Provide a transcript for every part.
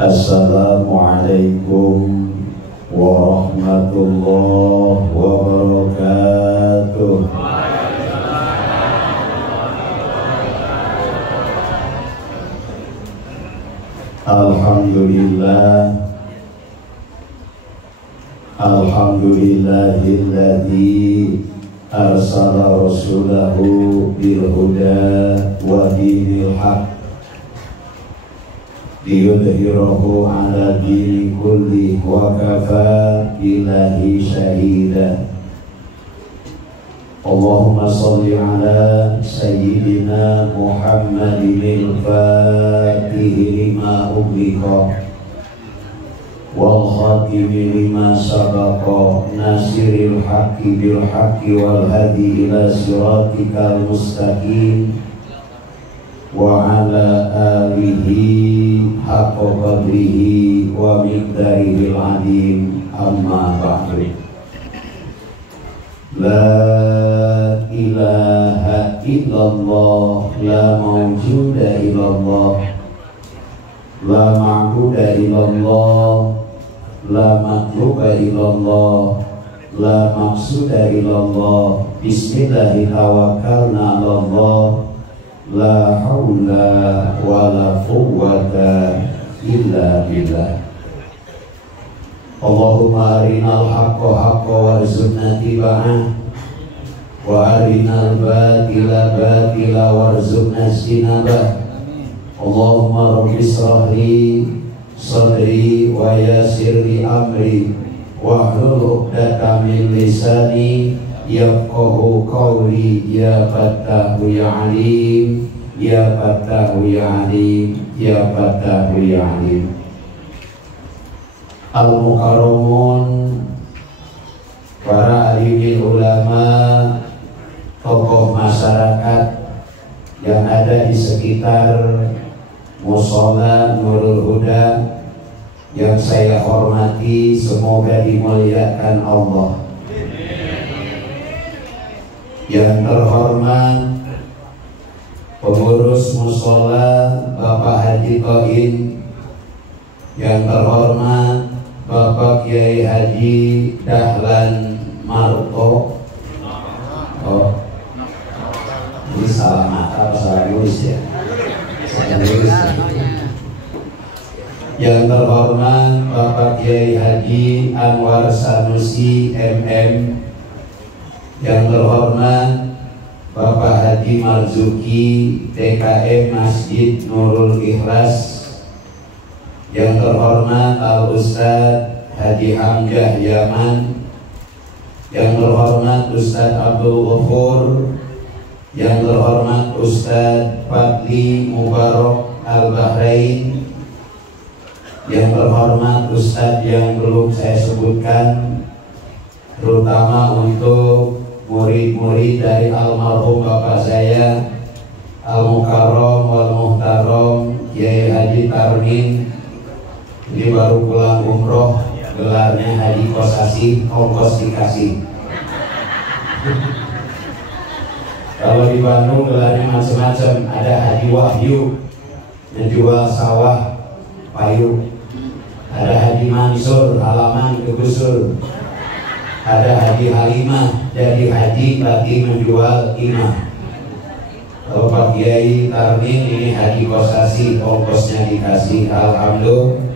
Assalamualaikum warahmatullahi wabarakatuh. Alhamdulillahilladzi arsala rasulahu bil huda wa dinil haq liyudhhirahu ala dini kulli wa kafa billahi syahida. Allahumma sholli ala sayyidina Muhammadin al-fatihi lima ughliqa wal khatimi lima sabaqa nasiril haqqi bil haqqi wal hadi ila siratikal mustaqim wa ala alihi haqqa qadrihi wa miqdarihil azim. Amma ba'du. La ilaha illallah, la mawjuda illallah, la ma'buda illallah, la matluba illallah, la maqsuda illallah. Bismillahi tawakkalna alallah, la hawla wa la quwwata illa billah. Allahumma arinal haqqa haqqa warzuqna tiba'ah wa arinal batila batila warzuqna istinabah. Allahumma rabbi shrah li sadri wa yassir li amri wahlul 'uqdatam min lisani yafqahu qawli. Ya Fattahu ya Alim, ya Fattahu ya Alim, ya Fattahu ya Alim. Al-Mukarramun, para alimil ulama, tokoh masyarakat yang ada di sekitar Mushola Nurul Huda yang saya hormati, semoga dimuliakan Allah. Yang terhormat pengurus Mushola Bapak Haji Toin, yang terhormat Bapak Kiai Haji Dahlan Marto. Oh, ini salah mata, salah nulis ya. Saya nulis ya. Yang terhormat Bapak Kiai Haji Anwar Sanusi MM. Yang terhormat Bapak Haji Marzuki DKM Masjid Nurul Ikhlas. Yang terhormat Al-Ustadz Haji Hamzah Yaman. Yang terhormat Ustadz Abdul Ghafur. Yang terhormat Ustadz Fadli Mubarak Al-Bahrain. Yang terhormat Ustadz yang belum saya sebutkan, terutama untuk murid-murid dari almarhum bapak saya Al-Mukarram wal Muhtaram Kiai Haji Tarmin. Ini baru pulang umroh, gelarnya Haji Kosasi, ongkos dikasih. Kalau di Bandung gelarnya macam-macam, ada Haji Wahyu menjual sawah payu, ada Haji Mansur halaman kegusur, ada Haji Halimah jadi haji berarti menjual imah. Kalau Pak Kiai Tarmin ini Haji Kosasi, ongkosnya dikasih. Alhamdulillah.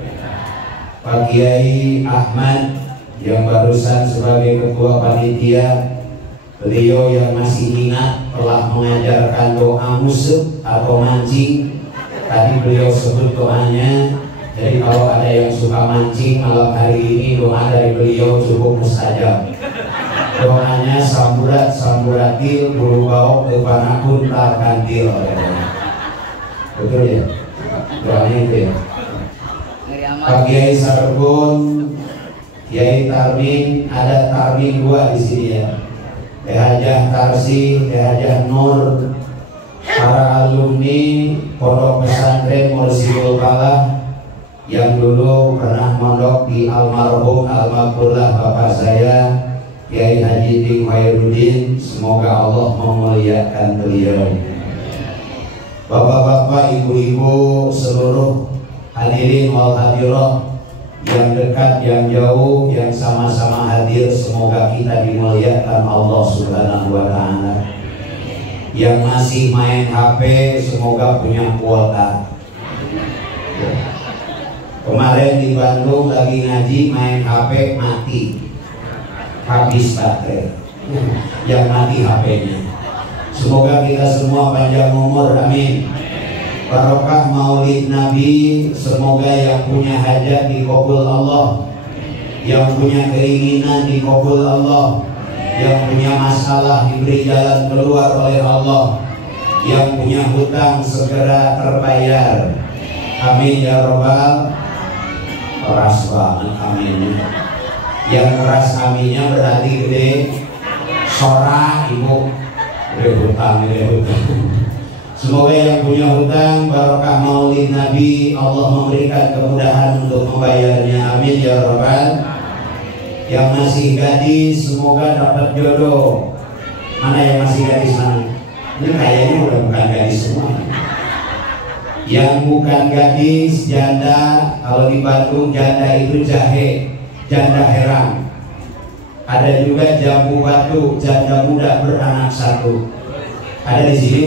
Pak Kiai Ahmad yang barusan sebagai ketua panitia, beliau yang masih ingat telah mengajarkan doa musik atau mancing. Tadi beliau sebut doanya. Jadi kalau ada yang suka mancing malam hari ini, doa dari beliau cukup mustajab. Doanya samburat samburatil bulu bau depan akun tak kantil. Betul ya? Doanya itu ya. Pak Kiai Sarbun, Kiai Tarmin, ada Tarmin 2 di sini ya. Teh Hajah Tarsi, Teh Hajah Nur, para alumni Pondok Pesantren Mursyidul Falah yang dulu pernah mondok di almarhum almarhumlah bapak saya Kiai Haji Dik Khairuddin. Semoga Allah memuliakan beliau. Bapak-bapak, ibu-ibu, seluruh hadirin hadirin wal hadirat yang dekat, yang jauh, yang sama-sama hadir, semoga kita dimuliakan Allah Subhanahu wa Ta'ala. Yang masih main HP, semoga punya kuota. Kemarin di Bandung lagi ngaji, main HP mati, habis baterai. Yang mati HP-nya. Semoga kita semua panjang umur, amin. Barokah maulid Nabi, semoga yang punya hajat dikabul Allah, yang punya keinginan dikabul Allah, yang punya masalah diberi jalan keluar oleh Allah, yang punya hutang segera terbayar, amin ya robbal. Keras banget aminnya. Yang keras aminnya berarti gede. Sora ibu, gede hutang. Semoga yang punya hutang barokah maulid Nabi, Allah memberikan kemudahan untuk membayarnya, amin ya robbal. Yang masih gadis semoga dapat jodoh. Mana yang masih gadis mana? Ini kayaknya udah bukan gadis semua. Yang bukan gadis, janda. Kalau di Bandung janda itu jahe, janda herang. Ada juga jambu batu, janda muda beranak satu. Ada di sini.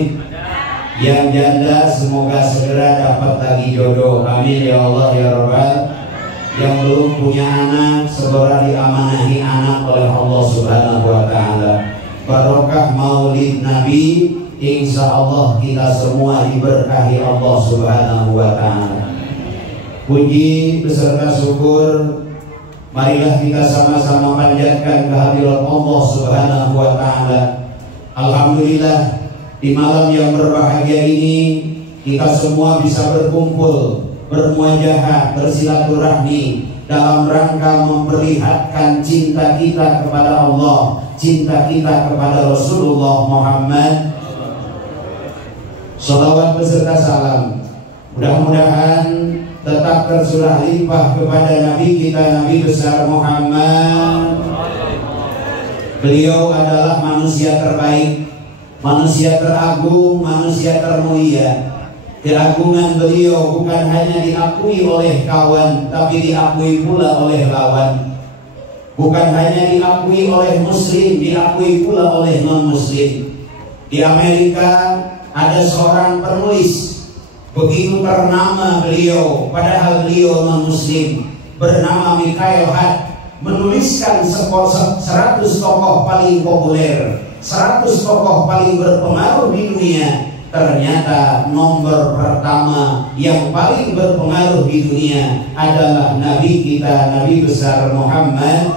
Yang janda semoga segera dapat lagi jodoh, amin ya Allah ya Rabbal. Yang belum punya anak segera diamanahi anak oleh Allah Subhanahu wa Ta'ala. Barokah maulid Nabi, insya Allah kita semua diberkahi Allah Subhanahu wa Ta'ala. Puji beserta syukur, marilah kita sama-sama panjatkan kehadirat Allah Subhanahu wa Ta'ala. Alhamdulillah, di malam yang berbahagia ini kita semua bisa berkumpul, bermuajahah, bersilaturahmi dalam rangka memperlihatkan cinta kita kepada Allah, cinta kita kepada Rasulullah Muhammad. Shalawat beserta salam mudah-mudahan tetap tersurah limpah kepada Nabi kita, Nabi besar Muhammad. Beliau adalah manusia terbaik, manusia teragung, manusia termulia. Keagungan beliau bukan hanya diakui oleh kawan, tapi diakui pula oleh lawan. Bukan hanya diakui oleh muslim, diakui pula oleh non-muslim. Di Amerika ada seorang penulis, begitu ternama beliau, padahal beliau non-muslim, bernama Mikhail Hart, menuliskan 100 tokoh paling populer, 100 tokoh paling berpengaruh di dunia. Ternyata nomor pertama yang paling berpengaruh di dunia adalah Nabi kita, Nabi besar Muhammad.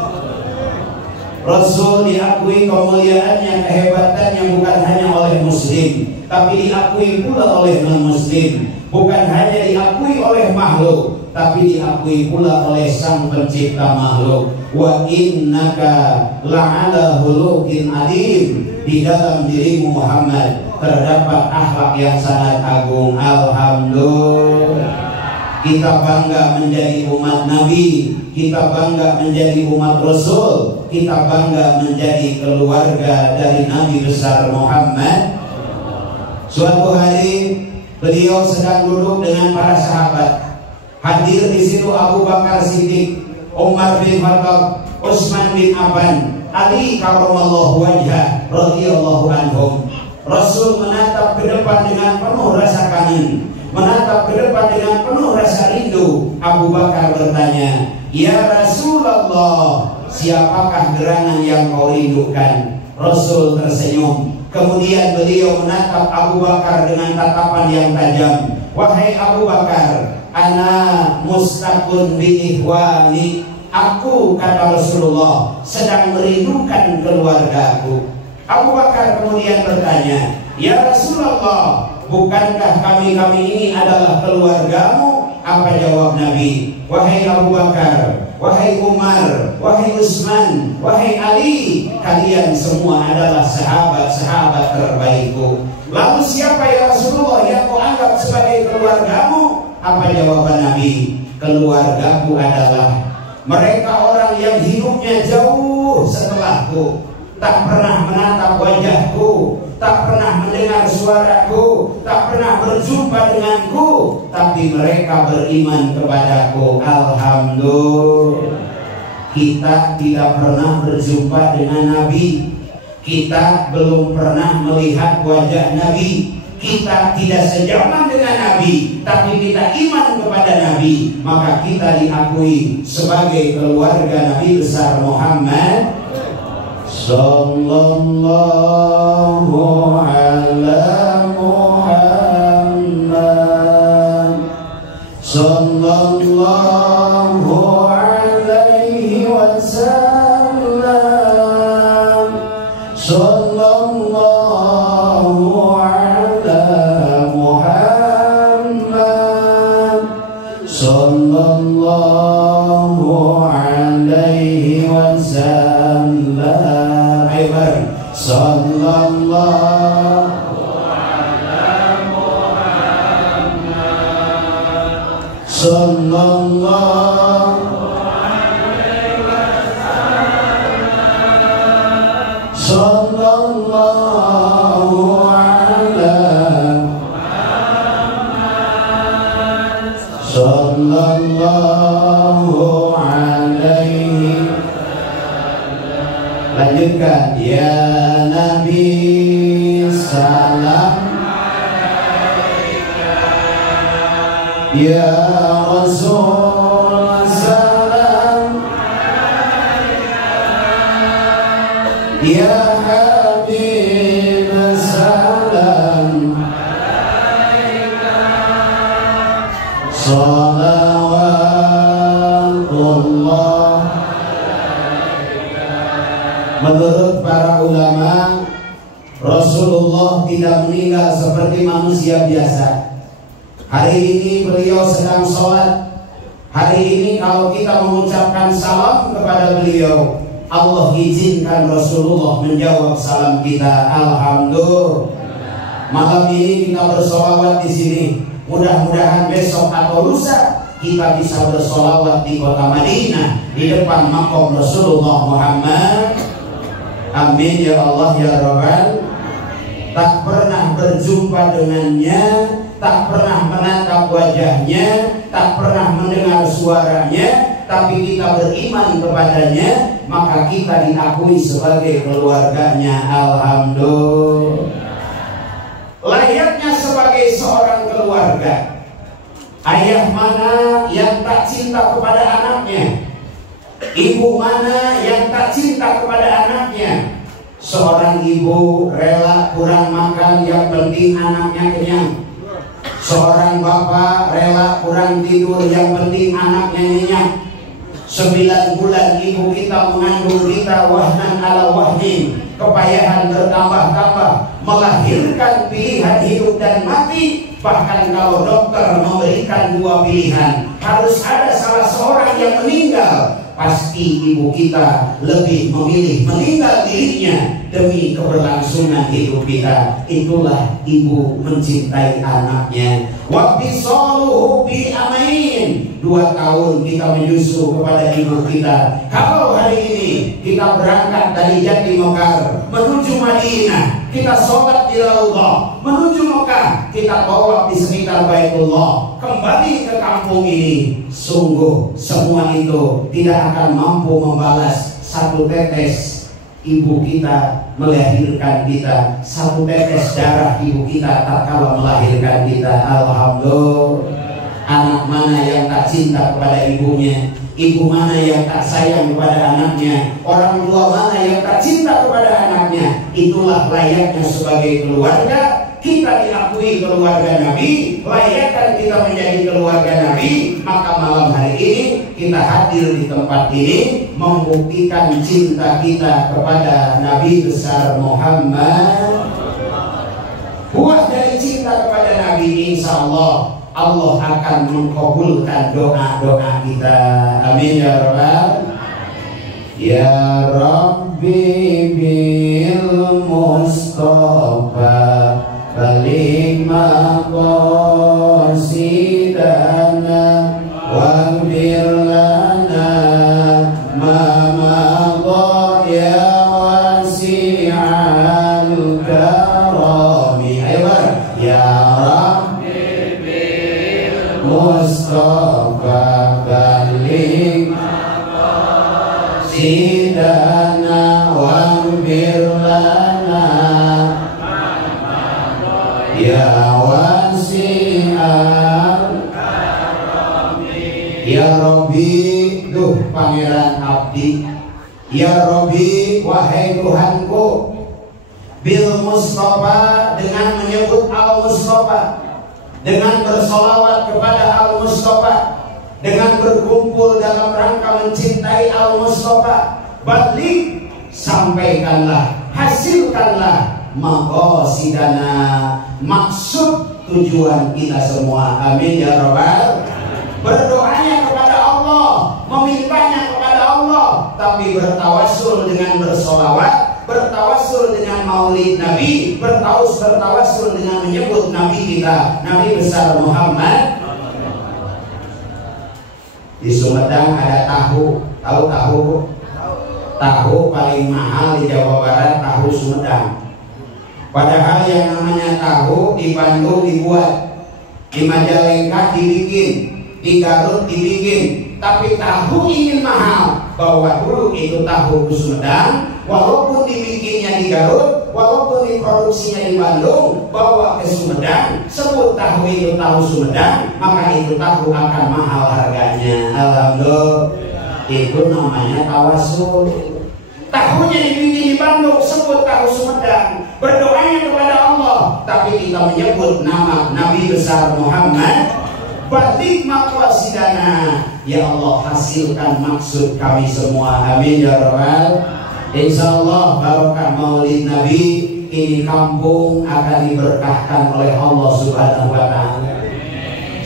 Rasul diakui kemuliaannya, kehebatannya bukan hanya oleh muslim, tapi diakui pula oleh non-muslim. Bukan hanya diakui oleh makhluk, tapi diakui pula oleh sang pencipta makhluk. Wa innaka la'ala khuluqin adim. Di dalam dirimu Muhammad terdapat akhlak yang sangat agung. Alhamdulillah. Kita bangga menjadi umat Nabi, kita bangga menjadi umat Rasul, kita bangga menjadi keluarga dari Nabi besar Muhammad. Suatu hari beliau sedang duduk dengan para sahabat. Hadir di situ Abu Bakar Siddiq, Umar bin Khattab, Utsman bin Affan, Ali karramallahu wajhah radhiyallahu anhum. Rasul menatap ke depan dengan penuh rasa kangen, menatap ke depan dengan penuh rasa rindu. Abu Bakar bertanya, "Ya Rasulullah, siapakah gerangan yang kau rindukan?" Rasul tersenyum. Kemudian beliau menatap Abu Bakar dengan tatapan yang tajam. "Wahai Abu Bakar, ana mustaqun bi ihwani." Aku, kata Rasulullah, sedang merindukan keluargaku. Abu Bakar kemudian bertanya, "Ya Rasulullah, bukankah kami ini adalah keluargamu?" Apa jawab Nabi? "Wahai Abu Bakar, wahai Umar, wahai Utsman, wahai Ali, kalian semua adalah sahabat-sahabat terbaikku. Lalu siapa ya Rasulullah yang kau anggap sebagai keluargamu?" Apa jawaban Nabi? "Keluargaku adalah mereka orang yang hidupnya jauh setelahku, tak pernah menatap wajahku, tak pernah mendengar suaraku, tak pernah berjumpa denganku, tapi mereka beriman kepadaku. Alhamdulillah. Kita tidak pernah berjumpa dengan Nabi, kita belum pernah melihat wajah Nabi, kita tidak sejaman dengan Nabi, tapi kita iman kepada Nabi, maka kita diakui sebagai keluarga Nabi besar Muhammad sallallahu ala Muhammad sallallahu alaihi wasallam sallallahu ala Muhammad sallallahu alaihi wasallam. Sallallahu ala Muhammad sallallahu alaihi wasallam sallallahu ala Muhammad sallallahu alaihi. Lanjutkan. Ya Nabi salam alaika, ya Rasul salam alaika, ya Habib salam alaika, salawatullah. Menurut para ulama, Rasulullah tidak meninggal seperti manusia biasa. Hari ini beliau sedang sholat. Hari ini kalau kita mengucapkan salam kepada beliau, Allah izinkan Rasulullah menjawab salam kita. Alhamdulillah. Malam ini kita bersolawat di sini. Mudah-mudahan besok atau lusa kita bisa bersolawat di kota Madinah, di depan maqam Rasulullah Muhammad. Amin ya Allah ya Rabbal. Tak pernah berjumpa dengannya, tak pernah menatap wajahnya, tak pernah mendengar suaranya, tapi kita beriman kepadanya, maka kita diakui sebagai keluarganya. Alhamdulillah. Layaknya sebagai seorang keluarga, ayah mana yang tak cinta kepada anaknya? Ibu mana yang tak cinta kepada anaknya? Seorang ibu rela kurang makan, yang penting anaknya kenyang. Seorang bapak rela kurang tidur, yang penting anaknya nyenyak. 9 bulan ibu kita mengandung kita, wahnan ala wahnin, kepayahan bertambah-tambah, melahirkan pilihan hidup dan mati. Bahkan kalau dokter memberikan 2 pilihan, harus ada salah seorang yang meninggal, pasti ibu kita lebih memilih meninggal dirinya demi keberlangsungan hidup kita. Itulah ibu mencintai anaknya. Wa bisaluhu bi amain, 2 tahun kita menyusu kepada ibu kita. Kalau hari ini kita berangkat dari Jatimekar menuju Madinah, kita sholat di Raudhah, menuju Mekah, kita tawaf di sekitar Baitullah, kembali ke kampung ini, sungguh semua itu tidak akan mampu membalas 1 tetes ibu kita melahirkan kita, 1 tetes darah ibu kita tatkala melahirkan kita. Alhamdulillah. Anak mana yang tak cinta kepada ibunya? Ibu mana yang tak sayang kepada anaknya? Orang tua mana yang tak cinta kepada anaknya? Itulah layaknya sebagai keluarga. Kita diakui keluarga Nabi, layakkan kita menjadi keluarga Nabi. Maka malam hari ini kita hadir di tempat ini membuktikan cinta kita kepada Nabi besar Muhammad. Buah dari cinta kepada Nabi, insya Allah Allah akan mengkabulkan doa-doa kita. Amin ya Rabbal. Ya Rabbi bil Mustafa balik maqasidana waghfir lana ma madha ya wasi'al karam Mustafa balik sidana waghfir lana ya wasi'al ya Rabbi. Duh Pangeran Abdi, ya Rabbi, wahai Tuhanku, bil Mustafa, dengan menyebut Al Mustafa, dengan bersolawat kepada Al Mustafa, dengan berkumpul dalam rangka mencintai Al Mustafa, balik, sampaikanlah, hasilkanlah maqasidana, maksud tujuan kita semua. Amin ya Rabbal. Berdoanya kepada Allah, memintanya kepada Allah, tapi bertawassul dengan bersolawat, bertawassul dengan maulid Nabi, bertawassul dengan menyebut Nabi kita, Nabi besar Muhammad. Di Sumedang ada tahu tahu? Tahu paling mahal di Jawa Barat, tahu Sumedang. Padahal yang namanya tahu di Bandung dibuat, di Majalengka dibikin, di Garut dibikin, tapi tahu ingin mahal. Bahwa dulu itu tahu Sumedang, walaupun dibikinnya di Garut, walaupun diproduksinya di Bandung, bawa ke Sumedang, sebut tahu itu tahu Sumedang, maka itu tahu akan mahal harganya. Alhamdulillah, itu namanya tawassul. Tahunya dibikin di Bandung, sebut tahu Sumedang, berdoanya kepada Allah, tapi kita menyebut nama Nabi besar Muhammad. Balik maqasidana, ya Allah, hasilkan maksud kami semua. Amin ya Rabbal. Insyaallah barokah maulid Nabi, ini kampung akan diberkahkan oleh Allah Subhanahu wa taala.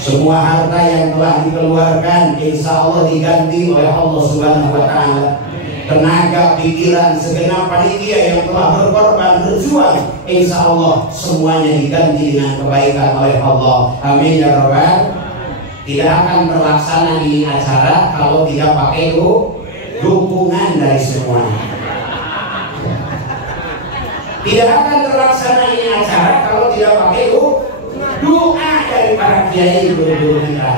Semua harta yang telah dikeluarkan insyaallah diganti oleh Allah Subhanahu wa taala. Tenaga, pikiran, segenap panitia yang telah berkorban berjuang, insyaallah semuanya diganti dengan kebaikan oleh Allah. Amin ya Rabbal. Tidak akan terlaksana ini acara kalau tidak pakai dukungan dari semuanya. Tidak akan terlaksana ini acara kalau tidak pakai doa dari para kiai guru-guru kita.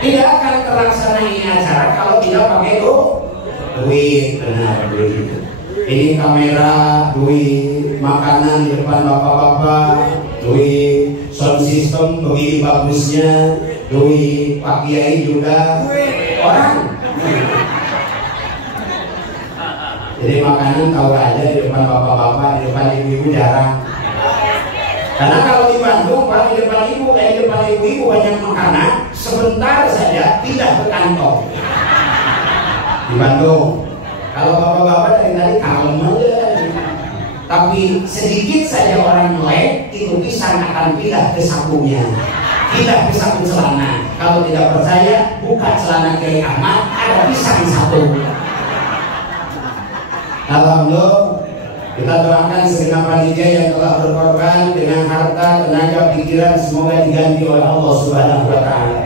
Tidak akan terlaksana ini acara kalau tidak pakai duit, benar duit. Ini kamera, duit, makanan di depan bapak-bapak, duit, sound system begini bagusnya, duit, Pak Kiai juga orang. Jadi makanan tahu aja di depan bapak-bapak, di depan ibu-ibu jarang. Karena kalau di Bandung, kalau di depan ibu, kayak di depan ibu-ibu banyak makanan, sebentar saja pindah ke kantong. Di Bandung, kalau bapak-bapak dari tadi kalem aja. Tapi sedikit saja orang melek, itu pisang akan pindah ke sakunya, pindah ke saku celana. Kalau tidak percaya, buka celana Kiai Ahmad, ada pisang satu. Alhamdulillah, kita doakan segenap panitia yang telah berkorban dengan harta, tenaga, pikiran, semoga diganti oleh Allah Subhanahu wa taala.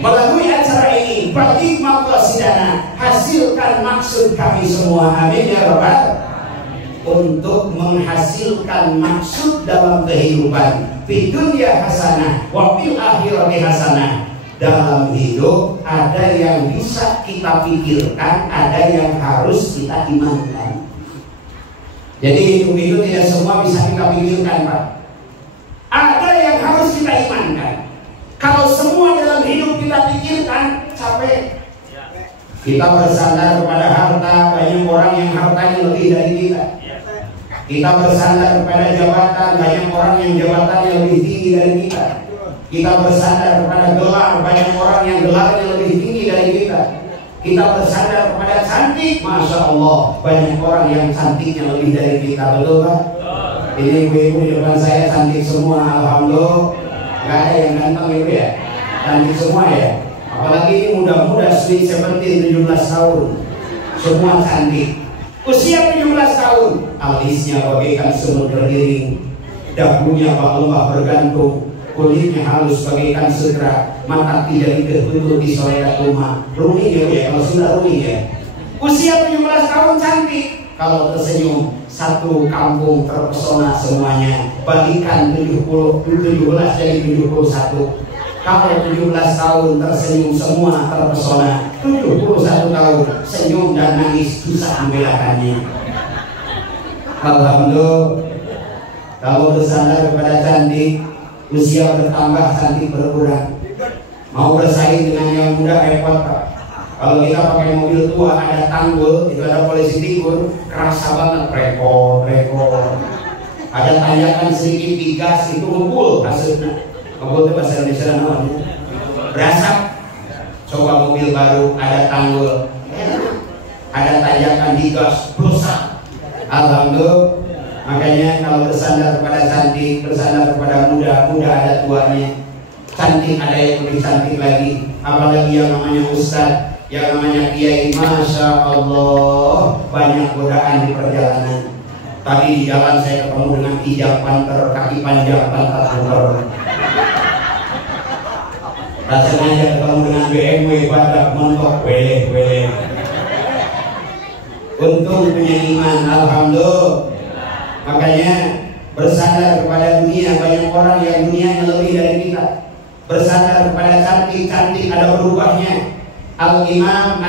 Melalui acara ini, balik maqasidana, hasilkan maksud kami semua. Amin ya Rabbal. Untuk menghasilkan maksud dalam kehidupan, fi dunya hasanah wa fil akhirati hasanah. Dalam hidup ada yang bisa kita pikirkan, ada yang harus kita imankan. Jadi hidup itu tidak semua bisa kita pikirkan, Pak. Ada yang harus kita imankan. Kalau semua dalam hidup kita pikirkan, capek. Kita bersandar kepada harta, banyak orang yang hartanya lebih dari kita. Kita bersandar kepada jabatan, banyak orang yang jabatannya lebih tinggi dari kita. Kita bersandar kepada gelar, banyak orang yang gelarnya lebih tinggi dari kita. Kita bersandar kepada cantik, Masya Allah, banyak orang yang cantiknya lebih dari kita. Betul Pak? Ini ibu-ibu di depan saya cantik semua, Alhamdulillah. Gak ada yang ganteng ibu ya, cantik semua ya. Apalagi ini muda-muda, sweet 17, 17 tahun, semua cantik. Usia 17 tahun, alisnya bagaikan semut beriring, dagunya bak bergantung, kulitnya halus bagaikan segera, mata tidak ditutup di soledat rumah. Rumi ya, kalau sudah rumi ya. Usia 17 tahun cantik, kalau tersenyum satu kampung terpesona semuanya. Bagikan 17 jadi 71. Kalau 17 tahun tersenyum semua terpesona, 71 tahun senyum dan nangis susah membelakannya. Alhamdulillah, kalau bersandar kepada cantik, usia bertambah, cantik berkurang. Mau bersaing dengan yang muda repot, Pak. Kalau kita pakai mobil tua ada tanggul, itu ada polisi tikur, kerasa banget, repot. Ada tanjakan sedikit digas, itu ngebul hasilnya. Ngebul itu bahasa Indonesia namanya berasap. Coba mobil baru ada tanggul, ada tanjakan digas, rusak. Alhamdulillah. Makanya kalau bersandar kepada cantik, bersandar kepada muda ada tuanya. Cantik ada yang lebih cantik lagi, apalagi yang namanya ustaz, yang namanya kiai. Masya Allah, banyak godaan di perjalanan. Tadi di jalan saya ketemu dengan hijab panter, kaki panjang pantat motor. Rasanya ketemu dengan BMW badak montok, weleh. Untung punya iman, alhamdulillah. Makanya bersandar kepada dunia, banyak orang yang dunianya lebih dari kita. Bersandar kepada cantik ada berubahnya. Al-Imam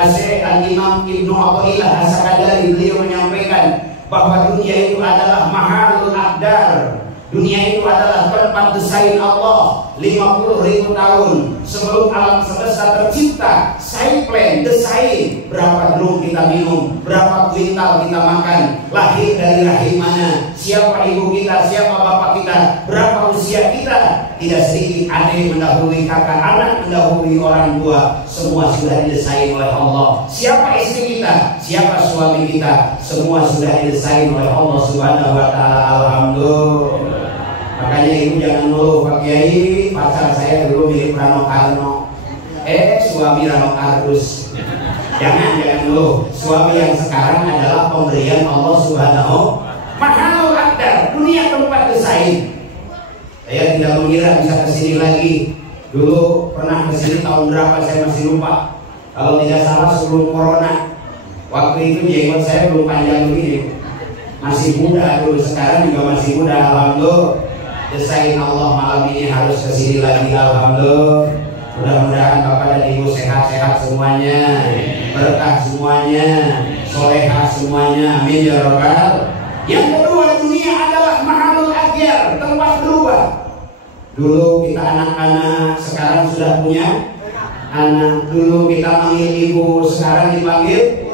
Ibnu Athaillah As-Sakandari, beliau menyampaikan bahwa dunia itu adalah mahalul aqdar. Dunia itu adalah tempat desain Allah 50.000 tahun sebelum alam semesta tercipta. Side plan, desain berapa drum kita minum, berapa kuintal kita makan, lahir dari rahim mana, siapa ibu kita, siapa bapak kita, berapa usia kita. Tidak sedikit adik mendahului kakak, anak mendahului orang tua. Semua sudah didesain oleh Allah. Siapa istri kita, siapa suami kita, semua sudah didesain oleh Allah Subhanahu wa ta'ala. Alhamdulillah. Makanya ibu jangan ngeluh, Pak Kiai, pacar saya dulu mirip Rano Karno, suami Rano Kardus. Jangan ngeluh. Suami yang sekarang adalah pemberian Allah Subhanahu. Mahalul aqdar, dunia tempat desain. Saya tidak mengira bisa kesini lagi. Dulu pernah kesini tahun berapa saya masih lupa. Kalau tidak salah sebelum corona. Waktu itu jenggot saya belum panjang begini, masih muda dulu. Sekarang juga masih muda, alhamdulillah. Desain Allah malam ini harus kesini lagi, alhamdulillah. Mudah-mudahan Bapak dan Ibu sehat-sehat semuanya, berkah semuanya, solehah semuanya, amin ya rabbal. Yang kedua, dunia adalah mahalul aqdar, tempat berubah. Dulu kita anak-anak, sekarang sudah punya anak. Dulu kita manggil ibu, sekarang dipanggil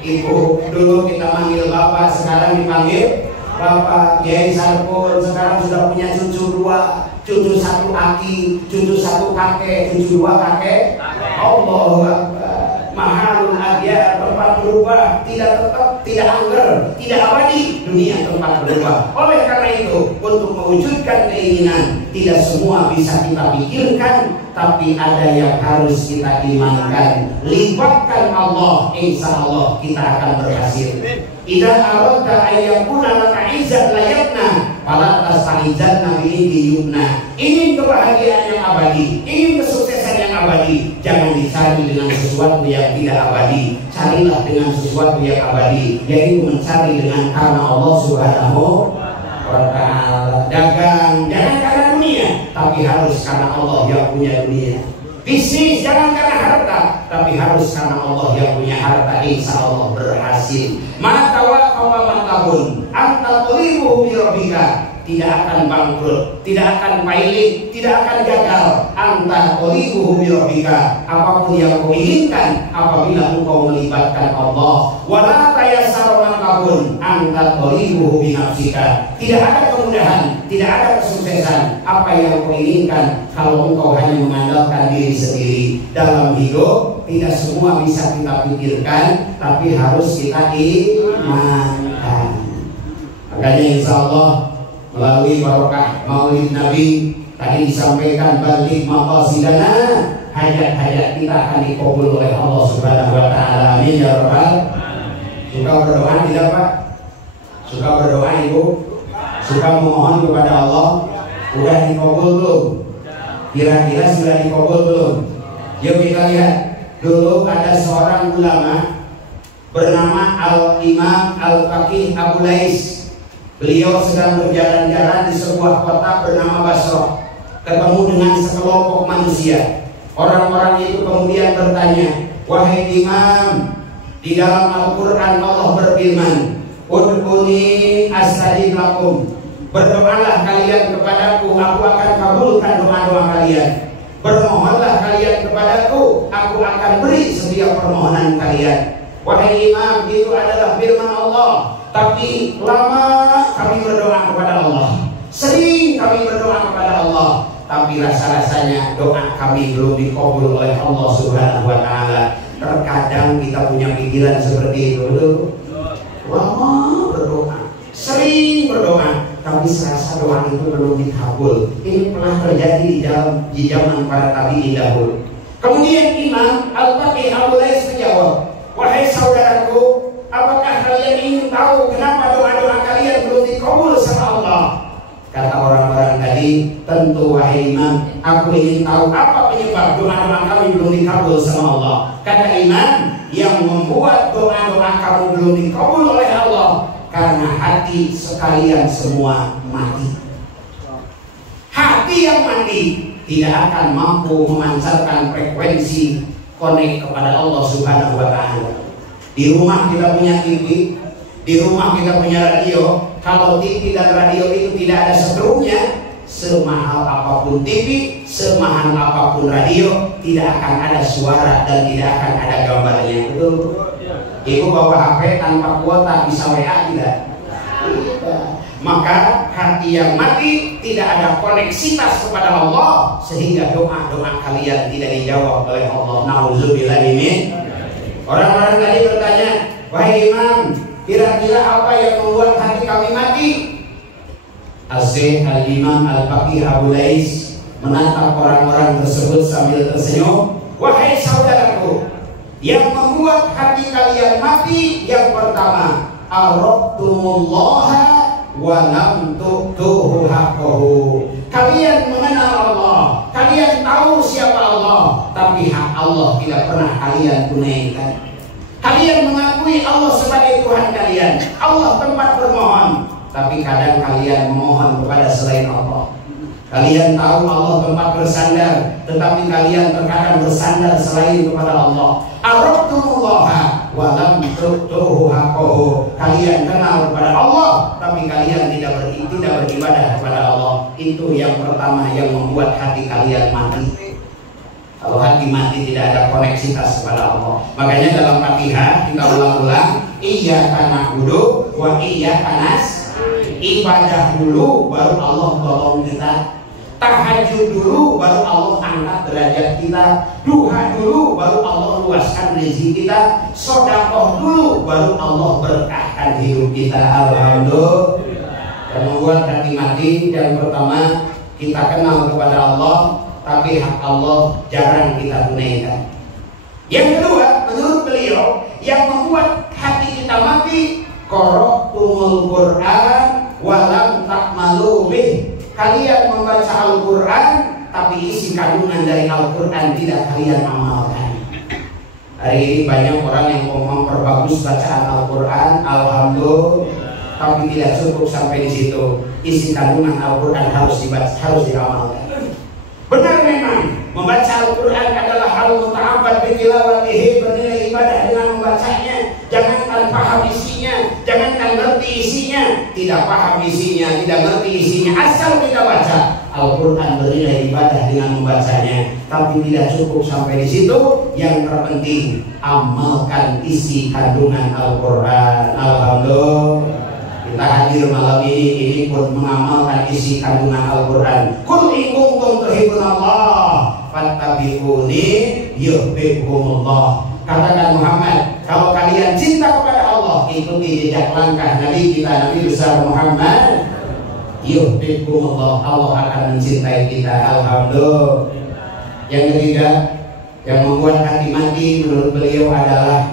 ibu. Dulu kita manggil bapak, sekarang dipanggil bapak. Kiai Sarpul sekarang sudah punya cucu 2, cucu 1 aki, cucu 1 kakek, cucu 2 kakek. Allahu Akbar. Mahalul aqdar, tempat berubah, tidak tetap, tidak angker, tidak abadi. Dunia tempat berubah. Oleh karena itu, untuk mewujudkan keinginan, tidak semua bisa kita pikirkan, tapi ada yang harus kita imankan. Libatkan Allah, insya Allah kita akan berhasil. Idza aradta ayyakuna laka izzat layatna fala tasta'izatna bihi yumna. Ingin kebahagiaan yang abadi, ingin kesuksesan yang abadi, jangan dicari dengan sesuatu yang tidak abadi. Carilah dengan sesuatu yang abadi, yaitu mencari dengan karena Allah Subhanahu wa ta'ala. Dagang jangan karena dunia, tapi harus karena Allah yang punya dunia. Bisnis jangan karena harta, tapi harus karena Allah yang punya harta. Insya Allah berhasil. Mata waqawa mantahun anta tulibu bi rabbika, tidak akan bangkrut, tidak akan pailit, tidak akan gagal. Anta tulibu bi rabbika, apapun yang kau inginkan apabila engkau melibatkan Allah. Wala tayassara mantahun anta tulibu bi nafsika, tidak ada kemudahan, tidak ada kesuksesan apa yang kau inginkan kalau engkau hanya mengandalkan diri sendiri. Dalam hidup tidak semua bisa kita pikirkan, tapi harus kita imankan. Makanya insya Allah melalui barokah Maulid Nabi tadi disampaikan, balik maqasidana, hajat-hajat kita akan dikabul oleh Allah Subhanahu wa ta'ala. Amin ya rabbal. Suka berdoa tidak Pak? Suka berdoa Ibu? Suka memohon kepada Allah? Udah dikabul belum? Kira-kira sudah dikabul belum? Yuk kita lihat. Dulu ada seorang ulama bernama Al-Imam Al-Faqih Abu Lais. Beliau sedang berjalan-jalan di sebuah kota bernama Basrah. ketemu dengan sekelompok manusia. Orang-orang itu kemudian bertanya, wahai imam, di dalam Al-Quran Allah berfirman, ud'uni astajib lakum, berdoalah kalian kepadaku, aku akan kabulkan doa-doa kalian. Bermohonlah kalian kepadaku, aku akan beri setiap permohonan kalian. Wahai imam, itu adalah firman Allah. Tapi lama kami berdoa kepada Allah, sering kami berdoa kepada Allah, tapi rasa-rasanya doa kami belum dikabul oleh Allah Subhanahu wa Ta'ala. Terkadang kita punya pikiran seperti itu, betul? Lama berdoa, sering berdoa, tapi serasa doa itu belum dikabul. Ini pernah terjadi di zaman para tabi'in dahulu. Kemudian Imam Al-Faqih Abu Lais menjawab, wahai saudaraku, apakah kalian ingin tahu kenapa doa-doa kalian belum dikabul sama Allah? Kata orang-orang tadi, tentu wahai Imam, aku ingin tahu apa penyebab doa-doa kami belum dikabul sama Allah. Kata Imam, yang membuat doa-doa kamu belum dikabul oleh Allah karena hati sekalian semua mati. Hati yang mati tidak akan mampu memancarkan frekuensi konek kepada Allah Subhanahu wa Ta'ala. Di rumah kita punya TV, di rumah kita punya radio. Kalau TV dan radio itu tidak ada setrumnya, semahal apapun TV, semahal apapun radio, tidak akan ada suara dan tidak akan ada gambarnya. Betul? Ibu bawa HP tanpa kuota bisa WA tidak? Tidak. Maka hati yang mati tidak ada koneksitas kepada Allah, sehingga doa-doa kalian tidak dijawab oleh Allah. Nauzubillah min. Orang-orang tadi bertanya, wahai Imam, kira-kira apa yang membuat hati kami mati? As-Syekh Al-Imam Al-Faqih Abu Lais menatap orang-orang tersebut sambil tersenyum. Wahai saudaraku, yang membuat hati kalian mati yang pertama, arabtumullaha wa lam tu'tuhu haqqahu. Kalian mengenal Allah, kalian tahu siapa Allah, tapi hak Allah tidak pernah kalian tunaikan. Kalian mengakui Allah sebagai Tuhan kalian, Allah tempat bermohon, tapi kadang kalian memohon kepada selain Allah. Kalian tahu Allah tempat bersandar, tetapi kalian terkadang bersandar selain kepada Allah. Arabtumullaha wa lam tu'tuhu haqqahu. Kalian kenal kepada Allah, tapi kalian tidak beribadah kepada Allah. Itu yang pertama yang membuat hati kalian mati. Kalau hati mati tidak ada koneksitas kepada Allah. Makanya dalam Fatihah kita ulang-ulang, iyyaka na'budu wa iyyaka nasta'in. Ibadah dulu baru Allah tolong kita. Tahajud dulu baru Allah angkat derajat kita. Duha dulu baru Allah luaskan rezeki kita. Sedekah dulu baru Allah berkahkan hidup kita. Alhamdulillah. Dan membuat hati mati, yang pertama kita kenal kepada Allah, tapi hak Allah jarang kita tunaikan. Yang kedua, menurut beliau, yang membuat hati kita mati, qara'tumul Qur'an walam ta'malu bih. Kalian membaca Al-Quran, tapi isi kandungan dari Al-Quran tidak kalian amalkan. Hari ini banyak orang yang memperbagus bacaan Al-Quran, alhamdulillah, tapi tidak cukup sampai di situ. Isi kandungan Al-Quran harus dibaca, harus diamalkan. Benar memang, membaca Al-Quran adalah hal muta'abbad bitilawatihi, bernilai ibadah dengan membacanya. Jangankan paham isinya, jangankan ngerti isinya, tidak paham isinya, tidak ngerti isinya, asal kita baca. Al-Quran bernilai ibadah dengan membacanya, tapi tidak cukup sampai di situ. Yang terpenting, amalkan isi kandungan Al-Quran. Alhamdulillah. Kita hadir malam ini pun mengamalkan isi kandungan Al-Quran. Qul in kuntum tuhibbunallah fattabi'uni yuhibbukumullah. Katakan Muhammad, kalau kalian cinta kepada Allah, ikuti jejak langkah Nabi kita, Nabi besar Muhammad. Yuhibbukumullah, Allah akan mencintai kita. Alhamdulillah. Yang ketiga, yang membuat hati mati menurut beliau adalah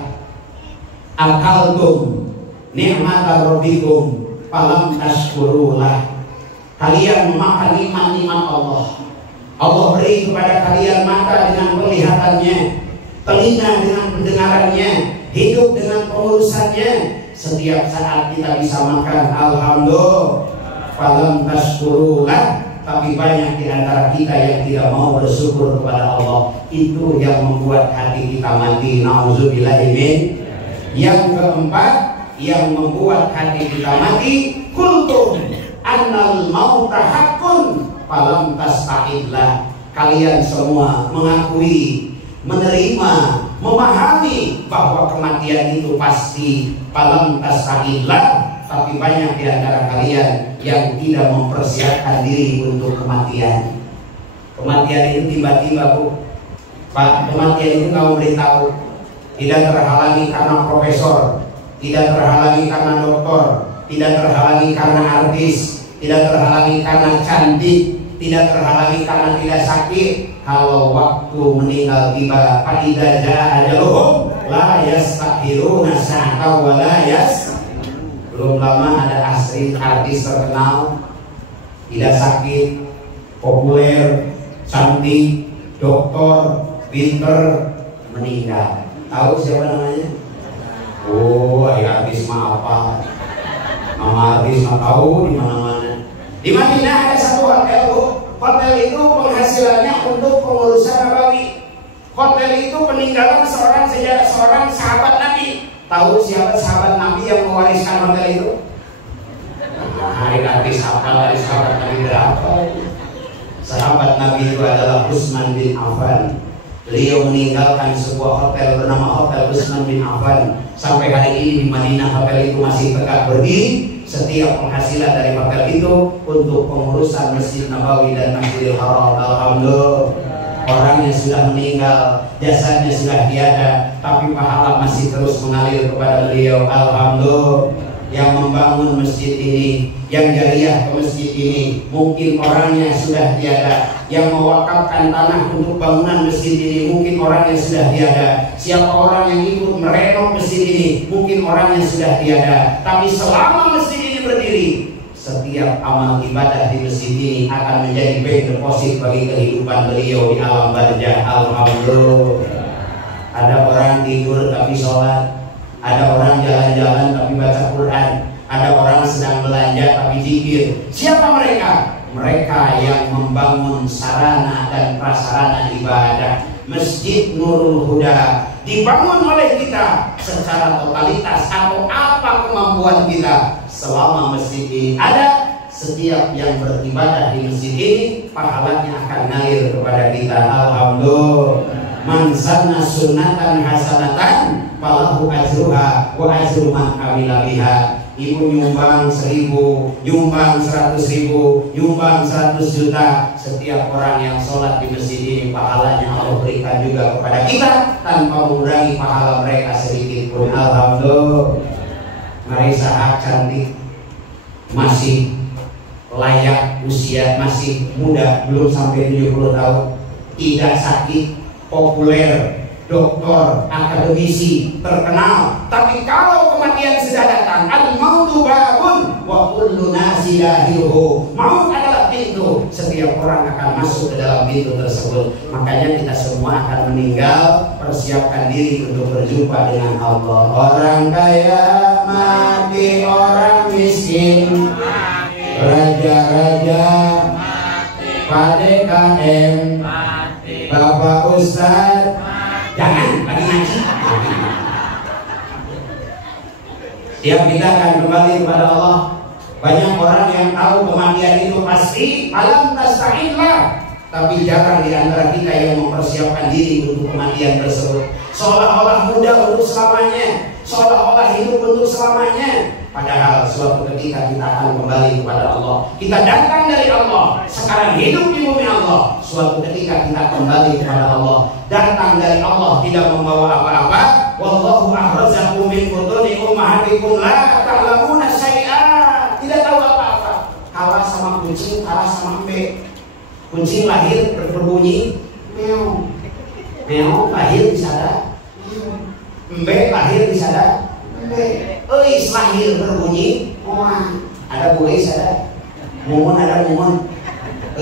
akaltum ni'mata rabbikum falam tashkurulah. Kalian memakan nikmat-nikmat Allah. Allah beri kepada kalian mata dengan penglihatannya, telinga dengan pendengarannya, hidup dengan pengurusannya. Setiap saat kita bisa makan, alhamdulillah. Falam tashkurulah, tapi banyak di antara kita yang tidak mau bersyukur kepada Allah. Itu yang membuat hati kita mati. Nauzubillahi min. Yang keempat, yang membuat hati kita mati, kultum annal mauta haqqun falam tasta'idlah. Kalian semua mengakui, menerima, memahami bahwa kematian itu pasti, falam tasta'idlah. Tapi banyak di antara kalian yang tidak mempersiapkan diri untuk kematian. Kematian itu tiba-tiba, Bu. Pak, kematian itu kamu beritahu. Tidak terhalangi karena profesor, tidak terhalangi karena dokter, tidak terhalangi karena artis, tidak terhalangi karena cantik, tidak terhalangi karena tidak sakit. Kalau waktu meninggal tiba, fa'idza jaa ajaluhum la yastakhiruna sa'atan wa la yas. Belum lama ada artis terkenal, tidak sakit, populer, cantik, dokter, pinter, meninggal. Tahu siapa namanya? Oh, artis mah apa? Nama artis mah tahu di mana-mana. Di Madinah ada satu hotel, Bu. Hotel itu penghasilannya untuk pengurusan nabawi. Hotel itu peninggalan seorang sahabat Nabi. Tahu siapa sahabat Nabi yang mewariskan hotel itu? Artis apa? Dari sahabat Nabi berapa? Sahabat Nabi itu adalah Utsman bin Affan. Beliau meninggalkan sebuah hotel bernama Hotel Utsman bin Affan. Sampai hari ini di Madinah hotel itu masih tegak berdiri. Setiap penghasilan dari hotel itu untuk pengurusan Masjid Nabawi dan Masjidil Haram. Alhamdulillah. Orangnya sudah meninggal, jasadnya sudah tiada, tapi pahala masih terus mengalir kepada beliau. Alhamdulillah. Yang membangun masjid ini, yang jariah ke masjid ini, mungkin orangnya sudah tiada. Yang mewakafkan tanah untuk bangunan masjid ini, mungkin orangnya sudah tiada. Siapa orang yang ikut merenov masjid ini, mungkin orangnya sudah tiada. Tapi selama masjid ini berdiri, setiap amal ibadah di masjid ini akan menjadi bank deposit bagi kehidupan beliau di alam barzah. Alhamdulillah. Ada orang tidur tapi sholat, ada orang jalan-jalan tapi baca Quran, ada orang sedang belanja tapi zikir. Siapa mereka? Mereka yang membangun sarana dan prasarana ibadah. Masjid Nurul Huda dibangun oleh kita secara totalitas. Atau apa kemampuan kita? Selama masjid ini ada, setiap yang beribadah di masjid ini pahalanya akan ngalir kepada kita. Alhamdulillah. Man sanna sunnatan hasanatan falahu ajruha wa ajru man amila biha. Ibu nyumbang 1.000, nyumbang 100.000, nyumbang 100 juta. Setiap orang yang sholat di masjid ini pahalanya Allah berikan juga kepada kita tanpa mengurangi pahala mereka sedikit pun. Alhamdulillah. Marisa cantik, masih layak usia, masih muda, belum sampai 70 tahun, tidak sakit, populer, doktor, akademisi, terkenal. Tapi kalau kematian sudah datang, al-mautu babun wa kullu nasi dahiluhu. Maut adalah pintu, setiap orang akan masuk ke dalam pintu tersebut. Makanya kita semua akan meninggal. Persiapkan diri untuk berjumpa dengan Allah. Orang kaya mati, orang miskin, raja-raja, Pak DKM, Bapak Ustadz, jangan lagi ngaji. Setiap kita akan kembali kepada Allah. Banyak orang yang tahu kematian itu pasti, alam tasta'idlah, tapi jarang di antara kita yang mempersiapkan diri untuk kematian tersebut. Seolah-olah muda untuk selamanya, seolah-olah hidup untuk selamanya. Padahal suatu ketika kita akan kembali kepada Allah. Kita datang dari Allah, sekarang hidup di bumi Allah. Suatu ketika kita kembali kepada Allah, datang dari Allah tidak membawa apa-apa. Wallahu akhrajakum min butuni ummahatikum la ta'lamuna syai'an. Tidak tahu apa-apa. Kalah sama kucing, kalah sama embe. Kucing lahir berbunyi meow. Meow lahir di sana. Embe lahir di sana. Eis lahir berbunyi oah. Ada Bu Eis ada, Mumun ada Mumun,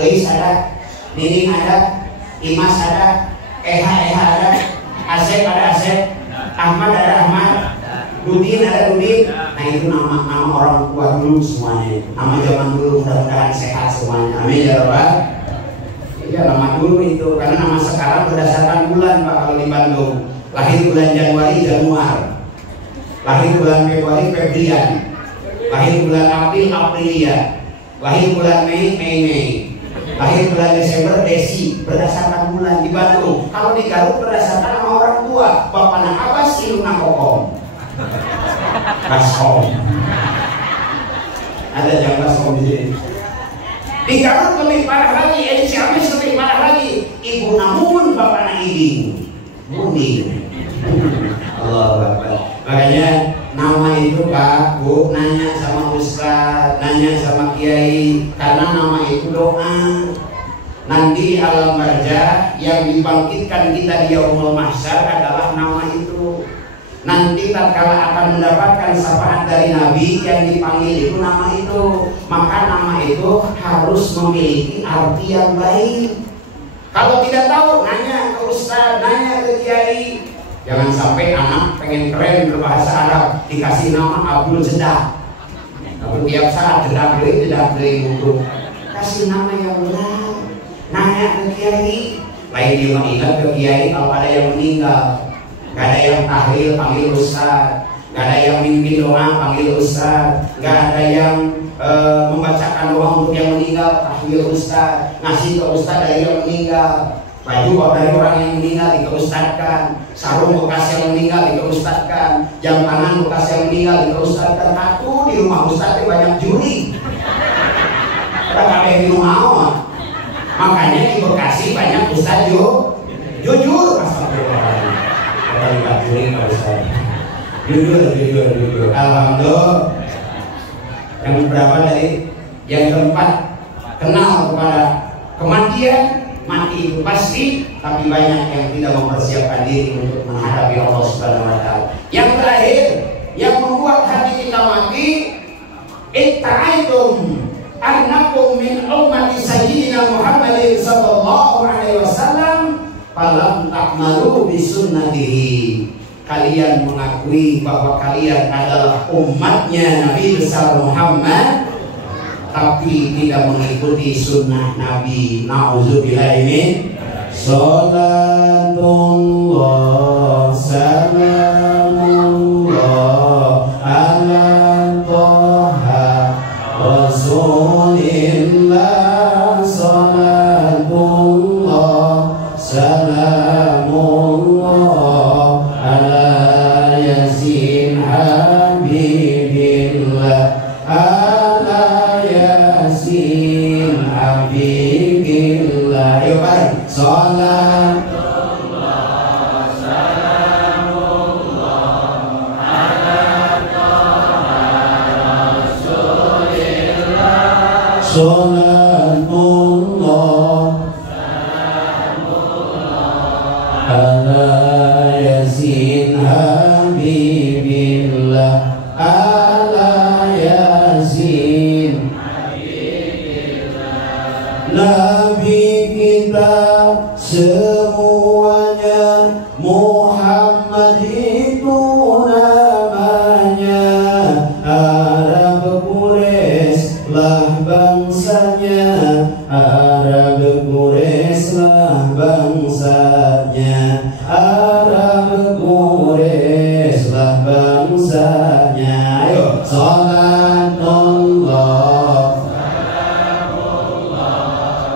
Eis ada, Nining ada, Imas ada, Eha ada, Asep ada Asep, Ahmad ada Ahmad, Dudin, ada Dudin. Nah itu nama orang tua dulu semuanya. Nama zaman dulu, mudah-mudahan sehat semuanya. Amin ya Rabbal. Iya nama dulu itu, karena nama sekarang berdasarkan bulan Pak kalau di Bandung. Lahir bulan Januari Januar, lahir bulan Februari Febrian, lahir bulan April Aprilia, lahir bulan Mei, lahir bulan Desember Desi, berdasarkan bulan di Bandung. Kalau di Garut berdasarkan nama orang tua, bapaknya Abbas Iluna Kokom, Baskom. Ada yang Baskom di sini. Di Garut lebih parah lagi, di Ciamis lebih parah lagi. Ibu namun bapaknya Iding, Buning. Allah Akbar. Makanya nama itu Pak, Bu, nanya sama Ustaz, nanya sama Kiai, karena nama itu doa. Nanti alam barzah yang dibangkitkan kita di yaumul mahsyar adalah nama itu. Nanti tatkala akan mendapatkan syafaat dari Nabi yang dipanggil itu nama itu. Maka nama itu harus memiliki arti yang baik. Kalau tidak tahu, nanya ke Ustaz, nanya ke Kiai. Jangan sampai anak pengen keren berbahasa Arab dikasih nama Abdul Jedak. Abdul tiap saat jedak dari untuk kasih nama yang benar. Nanya ke Kiai. Lain dia mengingat ke Kiai kalau ada yang meninggal. Gak ada yang tahlil panggil Ustaz, gak ada yang mimpin doa panggil Ustaz, gak ada yang membacakan doa untuk yang meninggal panggil Ustaz, ngasih ke Ustaz dari yang meninggal, baju dari orang yang meninggal dikeustadkan, sarung bekas yang meninggal dikeustadkan, jam tangan bekas yang meninggal dikeustadkan. Aku di rumah Ustaz banyak juri, ada di rumah. Makanya di Bekasi banyak Ustaz jujur. Astagfirullahaladzim. Jujur. Alhamdulillah. Yang berapa tadi? Yang keempat, kenal kepada kematian. Mati itu pasti, tapi banyak yang tidak mempersiapkan diri untuk menghadapi Allah Subhanahu wa Ta'ala. Yang terakhir, yang membuat hati kita mati, itta'aitum annakum min ummati sayyidina Muhammadin sallallahu alaihi wasallam falam ta'malu bi sunnatihi. Kalian mengakui bahwa kalian adalah umatnya Nabi besar Muhammad, tapi tidak mengikuti sunnah Nabi. Na'udzubillah min. Salatullah salamullah ala Toha Rasulillah. Salatullah salamullah ala Yasin Habibillah. Ayo bareng. Salatullah salamullah ala Toha Rasulillah. Salatullah salamullah ala Yasin Habibillah. Ala Yasin Nabi kita semuanya, Muhammad itu namanya. Arab Quraisy lah bangsanya, Arab Quraisy lah bangsanya, Arab Quraisy lah bangsanya. Ayo salatullah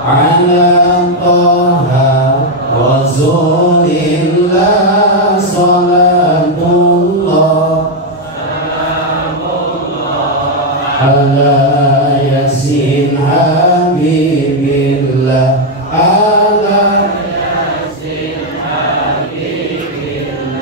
ala Toha Rasulillah. Salatullah salamullah ala Yasin Habibillah. Ala Yasin Habibillah.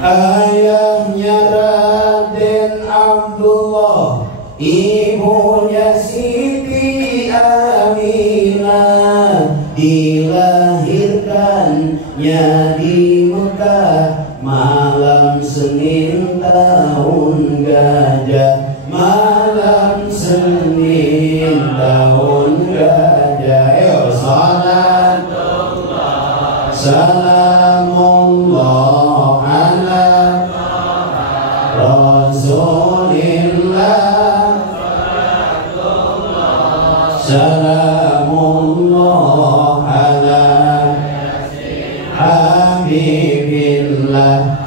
Ayahnya Raden Abdullah, ibunya Siti Aminah, dilahirkannya di Mekah malam Senin tahun gajah. Malam Senin tahun gajah. Ayo salatullah salamullah ala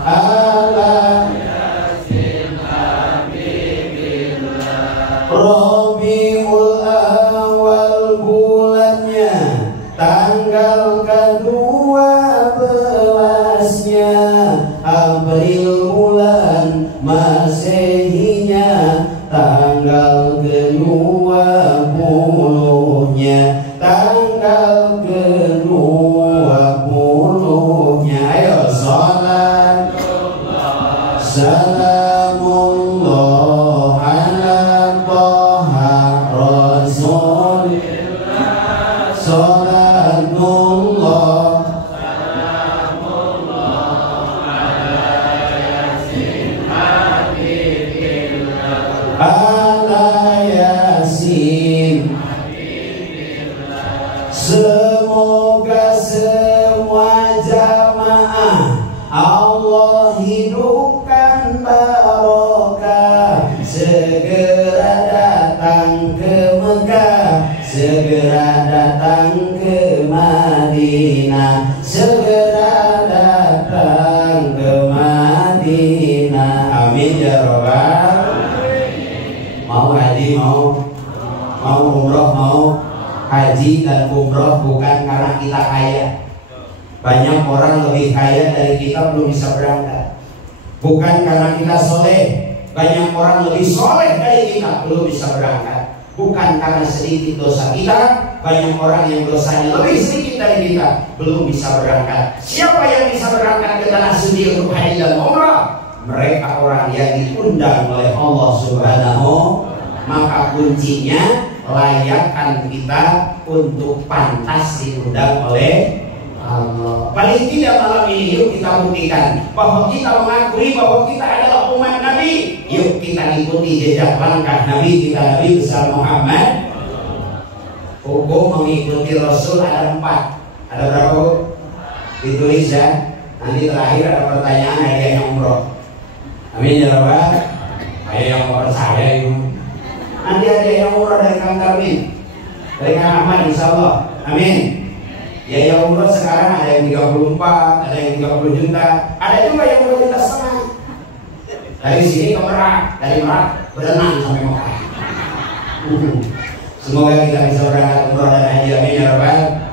ala Rabiul Awal bulannya, tanggal ke-12-nya, April bulan Masehinya, tanggal ke-20-nya, tanggal ke-20-nya. Ayo salat salamullah ala Taha Rasulillah, salatullah ala Yasin. Semoga semua jamaah Allah hidupkan barokah, segera datang ke Mekah, segera datang ke Madinah, segera datang ke Madinah. Amin ya Rabbal. Mau haji, mau umroh, mau haji dan umroh bukan karena kita kaya. Banyak orang lebih kaya dari kita belum bisa berangkat. Bukan karena kita soleh. Banyak orang lebih soleh dari kita belum bisa berangkat. Bukan karena sedikit dosa kita. Banyak orang yang dosanya lebih sedikit dari kita belum bisa berangkat. Siapa yang bisa berangkat ke tanah suci untuk haji dan umrah? Mereka orang yang diundang oleh Allah Subhanahu. Maka kuncinya layakkan kita untuk pantas diundang oleh Allah. Paling tidak malam ini yuk kita buktikan bahwa kita mengakui bahwa kita adalah umat Nabi. Yuk kita ikuti jejak langkah Nabi kita, Nabi besar Muhammad. Hukum mengikuti Rasul ada 4. Ada berapa? Ditulis ya. Nanti terakhir ada pertanyaan hadiah yang umroh. Amin ya Rabbal. Ayo yang mau percaya itu. Nanti ada yang umroh dari Kang Darmin, dari Kang Ahmad insya Allah. Amin. Ya yang umroh sekarang ada yang 34, ada yang 30 juta, ada juga yang 2,5 juta. Dari sini ke Merak, dari Merak berenang sampai Mekah. Semoga kita bisa berangkat umroh dan haji. Amin ya Rabbal.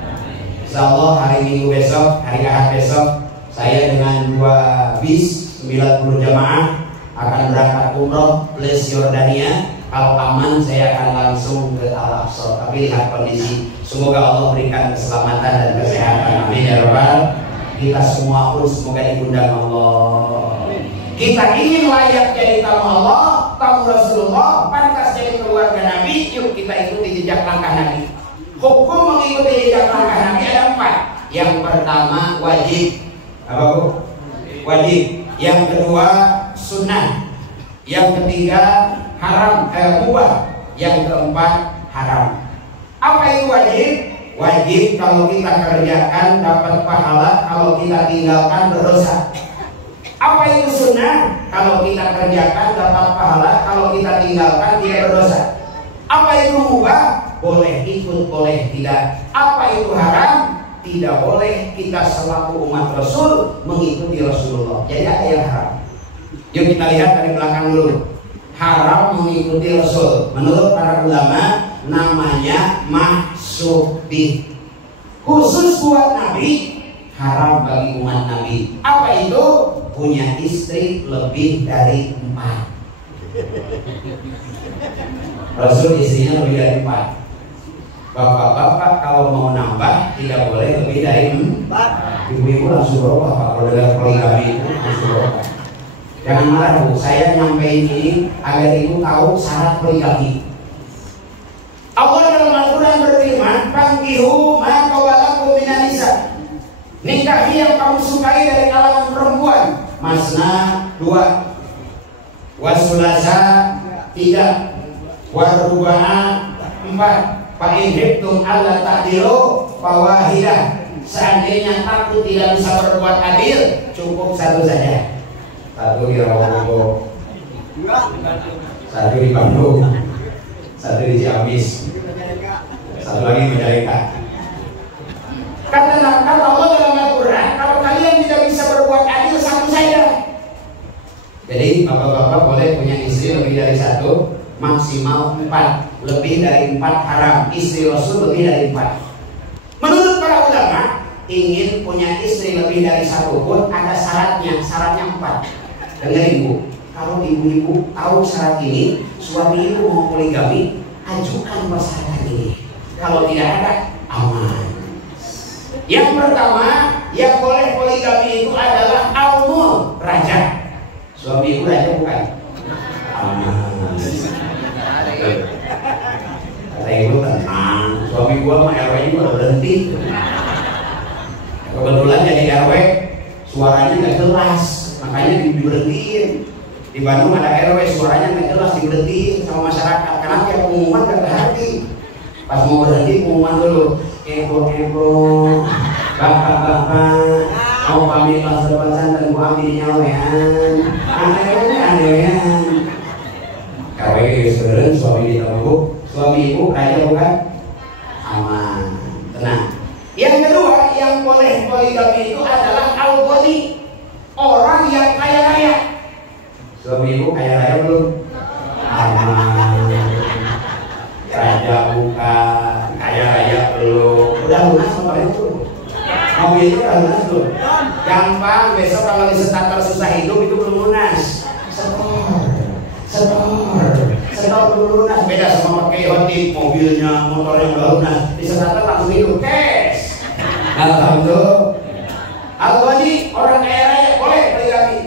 Insya Allah hari Minggu besok, hari Ahad besok, saya dengan 2 bis 90 jamaah akan berangkat umroh plus Yordania. Kalau aman saya akan langsung ke Al-Aqsa. Tapi lihat kondisi. Semoga Allah berikan keselamatan dan kesehatan. Amin ya Rabbal. Kita semua pun semoga diundang Allah. Kita ingin layak jadi tamu Allah, tamu Rasulullah, pantas jadi keluarga Nabi. Yuk kita ikuti jejak langkah Nabi. Hukum mengikuti jejak langkah Nabi ada 4. Yang pertama wajib. Apa Bu? Wajib. Yang kedua sunnah. Yang ketiga haram, mubah. Yang keempat haram. Apa itu wajib? Wajib kalau kita kerjakan dapat pahala, kalau kita tinggalkan berdosa. Apa itu sunnah? Kalau kita kerjakan dapat pahala, kalau kita tinggalkan tidak berdosa. Apa itu mubah? Boleh ikut, boleh tidak. Apa itu haram? Tidak boleh kita selaku umat Rasul mengikuti Rasulullah. Jadi ada yang haram. Yuk kita lihat dari belakang dulu. Haram mengikuti Rasul. Menurut para ulama namanya mahsubih. Khusus buat Nabi, haram bagi umat Nabi. Apa itu? Punya istri lebih dari 4. Rasul istrinya lebih dari 4. Bapak-bapak kalau mau nambah tidak boleh lebih dari 4. Ibu-ibu langsung berubah Pak. Kalau dengar poligami itu langsung berubah. Jangan marah Bu, saya nyampein ini agar ibu tahu syarat poligami. Allah dalam Al-Quran berfirman, "Fankihu ma tawalakum minan nisa." Nikahi yang kamu sukai dari kalangan perempuan. Masna 2, wasulasa 3, waruba'a 4. Fa'in hibtum alla ta'dilu fawahidah. Seandainya takut tidak bisa berbuat adil, cukup 1 saja. 1 di Rawobolong, 1 di Bandung, 1 di Ciamis, 1 lagi Majalengka. Kata Allah dalam Al-Quran, kalau kalian tidak bisa berbuat adil, 1 saja. Jadi bapak-bapak boleh punya istri lebih dari 1, maksimal 4. Lebih dari 4 haram. Istri Rasul lebih dari 4. Menurut para ulama, ingin punya istri lebih dari 1 pun ada syaratnya. Syaratnya 4. Dengerin Bu, kalau ibu-ibu tahu syarat ini, suami ibu mau poligami, ajukan persyaratan ini. Kalau tidak ada, aman. Yang pertama, yang boleh poligami itu adalah aumul, raja. Suami ibu raja bukan? Aman. Kata ibu tenang, suami gua sama RW-nya udah berhenti. Kebetulan jadi RW, suaranya nggak jelas, makanya diberhentiin. Di Bandung ada RW, suaranya nggak jelas, diberhentiin sama masyarakat karena tiap pengumuman nggak berhenti. Pas mau berhenti pengumuman dulu, kepo, bapak-bapak, mau pamit kelas depan dan gua ambil nyawean, aneh-aneh. RW sebenarnya suami ditunggu, suami ibu raja bukan? Aman, tenang. Yang kedua, yang boleh poligami itu adalah al-ghani, orang yang kaya raya. Suami ibu kaya raya belum? Aman. Raja bukan, kaya raya belum. Udah lunas motornya tuh. Mobilnya udah lunas tuh. Gampang, besok kalau di starter susah hidup itu belum lunas. Setor belum lunas. Beda sama pakai Hotip, mobilnya, motornya udah lunas. Di starter langsung hidup, cash. Alhamdulillah. Al-Ghani, orang kaya raya boleh poligami.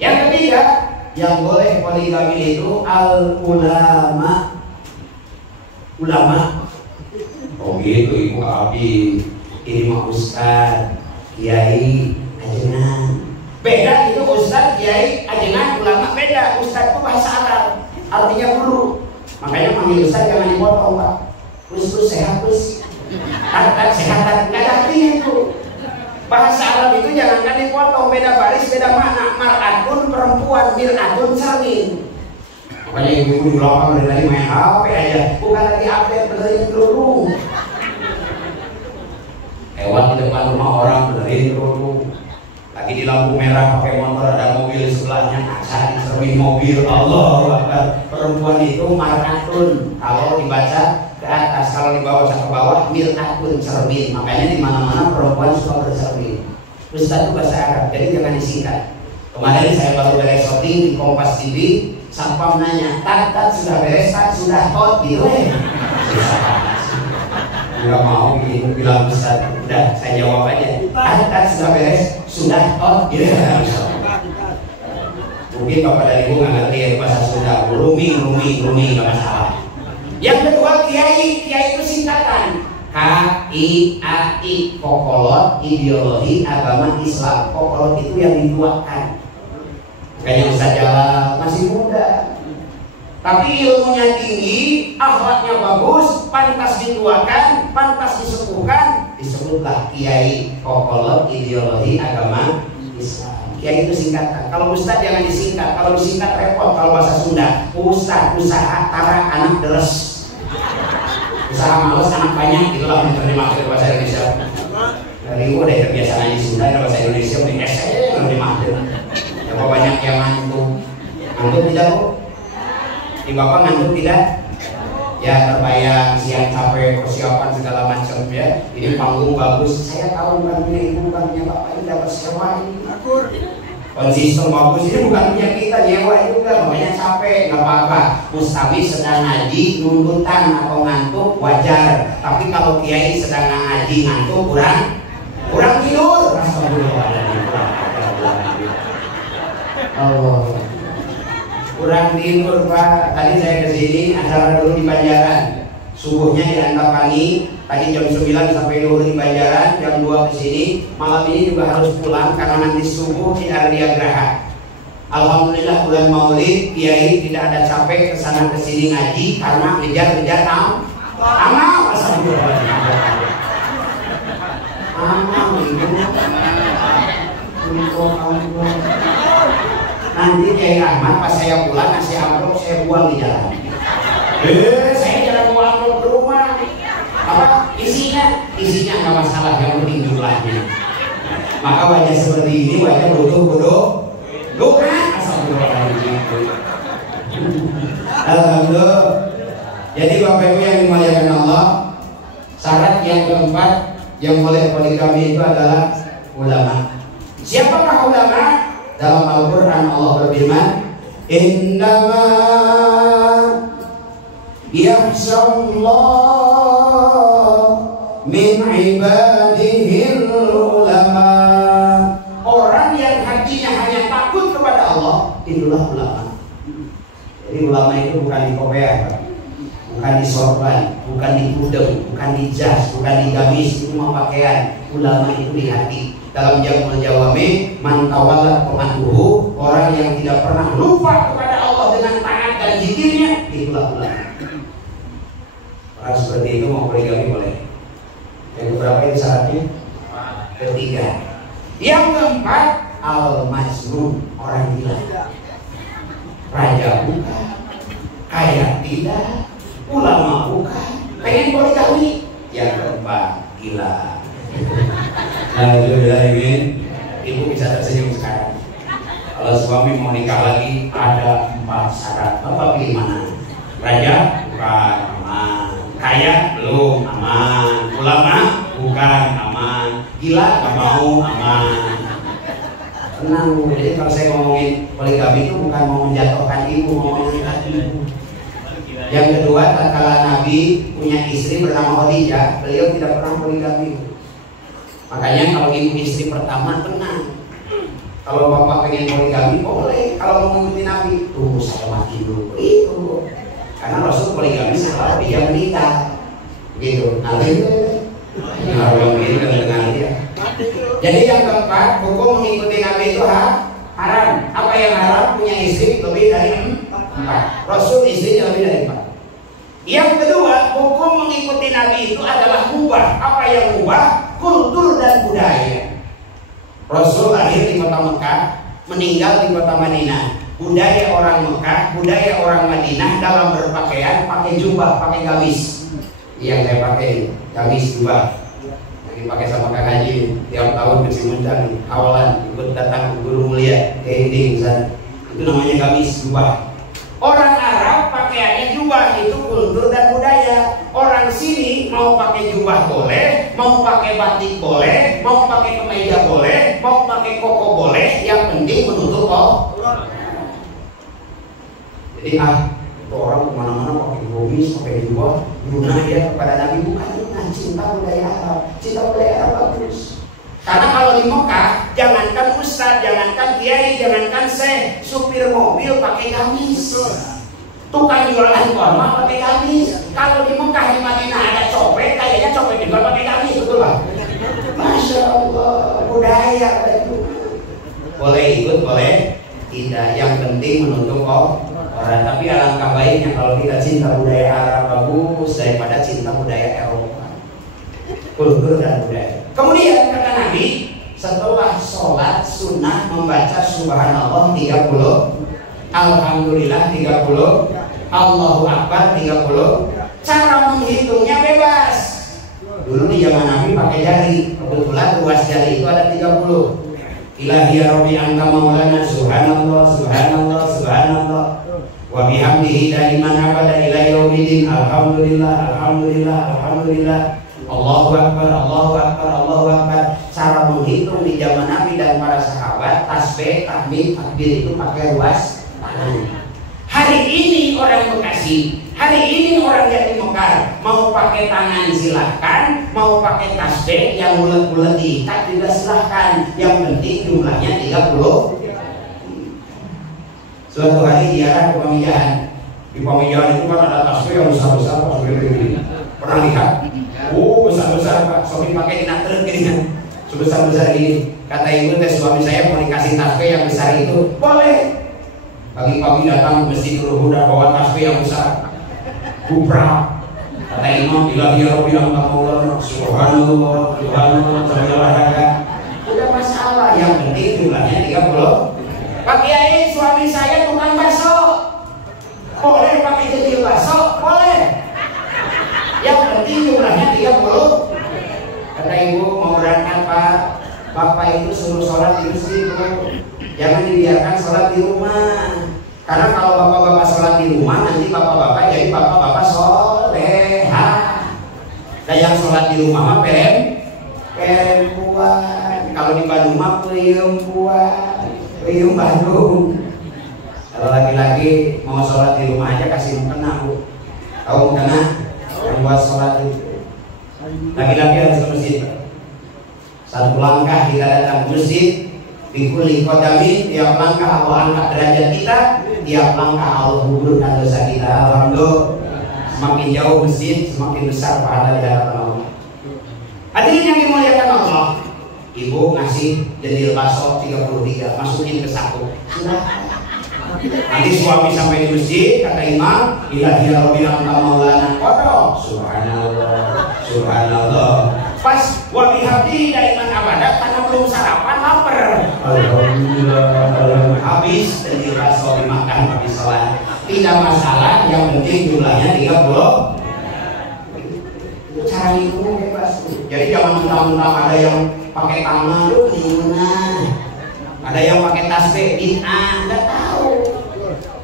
Yang ketiga, yang boleh poligami itu al-ulama. Ulama. Oh gitu Ibu Abi, ini mah ustaz, kiai, ajengan. Beda itu ustaz, kiai, ajengan, ulama beda. Ustaz itu bahasa Arab, artinya guru. Makanya manggil ustaz jangan dipotong Pak. Terus sehat terus. Sehat nggak ada artinya itu. Bahasa Arab itu jangankan dipotong, beda baris, beda makna. Mar'atun perempuan, mir'atun cermin. Makanya ibu-ibu di belakang dari tadi main HP aja, bukan lagi update benerin kerudung. Lewat di depan rumah orang benerin kerudung. Lagi di lampu merah pakai motor, ada mobil di sebelahnya, cari cermin mobil. Allahu Akbar. Perempuan itu mar'atun. Kalau dibaca ke atas, kalau dibaca ke bawah mir'atun, cermin. Makanya di mana-mana perempuan suka bercermin. Ustaz itu bahasa Arab, jadi jangan disingkat. Kemarin saya baru beres shooting di Kompas TV, Satpam nanya, tat sudah beres, tat sudah tot gitu. Enggak mau gitu, bilang Ustaz. Udah, saya jawab aja. Tat sudah beres, sudah tot gitu. Mungkin Bapak dan Ibu nggak ngerti ya bahasa Sunda. Rumi nggak masalah. Yang kedua, kiai itu singkatan. KIAI, Kokolot Ideologi Agama Islam. Kokolot itu yang dituakan. Kayaknya Ustaz Jalal masih muda, tapi ilmunya tinggi, akhlaknya bagus, pantas dituakan, pantas disepuhkan, disebutlah Kiai Kokolot Ideologi Agama Islam. Kiai itu singkatan. Kalau Ustaz jangan disingkat, kalau disingkat repot. Kalau bahasa Sunda, Ustaz, usaha, tara, anak deres. Usaha males, anak banyak, itulah yang terjemah ke bahasa Indonesia. Dari gue udah kebiasaan di Sunda, di bahasa Indonesia, udah saya terjemah. Apa banyak yang ngantuk tidak Bu? Di Bapak ngantuk tidak? Ya terbayang siang capek persiapan segala macam ya. Ini panggung bagus. Saya tahu bukan punya ibu, bukan punya bapak, ini dapat sewa ini. Konsisten bagus ini bukan punya kita, nyewa juga. Makanya capek, nggak apa-apa. Mustawi sedang ngaji, nuntutan atau ngantuk wajar. Tapi kalau kiai sedang ngaji ngantuk kurang tidur. Allah, kurang tidur Pak. Tadi saya kesini acara dulu di Banjaran, subuhnya di Antapani. Tadi jam 9 sampai dulu di Banjaran, jam 2 kesini. Malam ini juga harus pulang karena nanti subuh tidak ada diagraha. Alhamdulillah bulan Maulid, Kiai tidak ada capek kesana kesini ngaji karena ngejar amal. Nanti Kiai Rahmat pas saya pulang ngasih amplop saya buang di jalan. Saya jalan bawa amplop ke rumah. Apa isinya nggak masalah, yang penting jumlahnya. Maka wajah seperti ini wajah butuh doa. Jadi Bapak Ibu yang dimuliakan Allah, syarat yang keempat yang boleh poligami itu adalah ulama. Siapakah ulama? Dalam Al-Quran Allah berfirman, Innama yakhshallah min ibadihil ulama. Orang yang hatinya hanya takut kepada Allah, itulah ulama. Jadi ulama itu bukan di kopiah, bukan di sorban, bukan di kudung, bukan di jas, bukan di gamis, itu mah pakaian. Ulama itu di hati. Dalam Jamul Jawami, man tawallat qur'anuhu, orang yang tidak pernah lupa kepada Allah dengan taat dan zikirnya, itulah ulama. Orang seperti itu mau poligami boleh. Yang keberapa itu syaratnya? Ketiga. Yang keempat, al-majnun, orang gila. Raja bukan, kaya tidak, ulama bukan, pengen poligami. Yang keempat, gila. Nah itu beda ini, ibu bisa tersenyum sekarang. Kalau suami mau nikah lagi ada 4 syarat. Bapak pilih mana? Raja bukan, aman. Kaya belum, aman. Ulama bukan, aman. Gila gak mau, aman. Tenang Bu, jadi kalau saya ngomongin poligami itu bukan mau menjatuhkan ibu, mau menjatuhkan ibu. Yang kedua, tatkala Nabi punya istri bernama Khadijah, beliau tidak pernah poligami. Makanya kalau ibu istri pertama tenang. Kalau bapak pengen poligami boleh. Kalau mau mengikuti Nabi, tuh saya mati dulu. Itu. Karena Rasul poligami setelah dia menikah. Gitu. Nanti kalau begini kan dengar dia. Jadi yang keempat, hukum mengikuti Nabi itu haram. Apa yang haram? Punya istri lebih dari 4. Rasul istrinya lebih dari 4. Yang kedua, hukum mengikuti Nabi itu adalah mubah. Apa yang mubah? Kultur dan budaya. Rasul lahir di kota Mekah, meninggal di kota Madinah. Budaya orang Mekah, budaya orang Madinah dalam berpakaian pakai jubah, pakai gamis. Yang saya pakai gamis jubah. Yang dipakai sama Kang Haji tiap tahun ke Cimuncang, awalan ikut datang ke guru mulia KID misalnya. Itu namanya gamis jubah. Orang Arab pakaiannya jubah, itu kultur dan budaya. Orang sini mau pakai jubah boleh, mau pakai batik boleh, mau pakai kemeja boleh, mau pakai koko boleh, yang penting menutup aurat. Jadi itu orang kemana-mana pakai gamis, pakai jubah, guna ya kepada Nabi, bukan guna, cinta budaya Arab. Cinta budaya Arab bagus. Karena kalau di Mekah, jangankan ustadz, jangankan kiai, jangankan syekh, supir mobil pakai gamis, tukang jualan korma pakai gamis. Kalau di Mekah, di Madinah ada copet, kayaknya copet juga pakai gamis, betul lah. Masya Allah, budaya itu. Boleh ikut, boleh tidak. Yang penting menutup orang. Tapi alangkah baiknya kalau kita cinta budaya Arab bagus daripada cinta budaya Eropa. Kultur dan budaya. Kemudian kata Nabi, setelah sholat sunnah membaca subhanallah 30, alhamdulillah 30, Allahu Akbar 30. Cara menghitungnya bebas. Dulu di zaman Nabi pakai jari, kebetulan ruas jari itu ada 30. Ilahi ya Rabbi anta maulana subhanallah subhanallah subhanallah wa bihamdihi daiman abada ila yaumil alhamdulillah alhamdulillah alhamdulillah. Allahu Akbar, Allahu Akbar, Allahu Akbar. Cara menghitung di zaman Nabi dan para sahabat, tasbih, tahmid, takbir itu pakai ruas tangan. Hari ini orang Bekasi, hari ini orang Jatimekar mau pakai tangan silahkan, mau pakai tasbih yang bulat-bulat diikat juga silahkan. Yang penting jumlahnya 30. Suatu hari ziarah ke Pamijahan. Di Pamijahan itu kan ada tasbih yang besar-besar, tasbih begini. Pernah lihat? Besar-besar Pak, suami pakai nater gini kan, sebesar-besar ini. Kata ibu teh suami saya mau dikasih tasbih yang besar itu, boleh. Pagi-pagi datang ke masjid udah bawa tasbih yang besar, kubra. Kata imam, ilahi ya Rabbi anta maulana subhanallah subhanallah sambil olahraga. Udah masalah, yang penting jumlahnya 30. Pak Kiai, suami saya tukang bakso, boleh pakai jejil bakso, boleh. Yang penting jumlahnya 30. Kata ibu, mau berangkat Pak, Bapak itu suruh sholat di masjid Bu. Jangan dibiarkan sholat di rumah. Karena kalau bapak-bapak sholat di rumah, nanti bapak-bapak jadi bapak-bapak sholat. Nah yang sholat di rumah mah perempuan. Kalau di Bandung mah perempuan, Bandung. Kalau laki-laki mau sholat di rumah aja kasih mukena, Bu. Tahu mukena? Yang buat sholat itu. Laki-laki harus ke masjid. Satu langkah kita datang ke masjid, bikuli kodami, tiap langkah Allah angkat derajat kita, tiap langkah Allah gugurkan dosa kita. Alhamdulillah. Semakin jauh masjid, semakin besar pahala di hadapan Allah. Hadirin yang dimuliakan Allah, ibu ngasih jendil bakso 33, masukin ke saku. Nanti suami sampai di masjid, kata imam, ilahi rabbina anta maulana qadha. Subhanallah, subhanallah. Pas wa bihabdi daiman abada, karena belum sarapan lapar. Alhamdulillah. Habis jendil bakso dimakan habis salat. Tidak masalah, yang penting jumlahnya 30. Cara ngitungnya bebas. Jadi jangan mentang-mentang ada yang pakai tangan, gimana? Ada yang pakai tasbih, bid'ah, nggak tahu.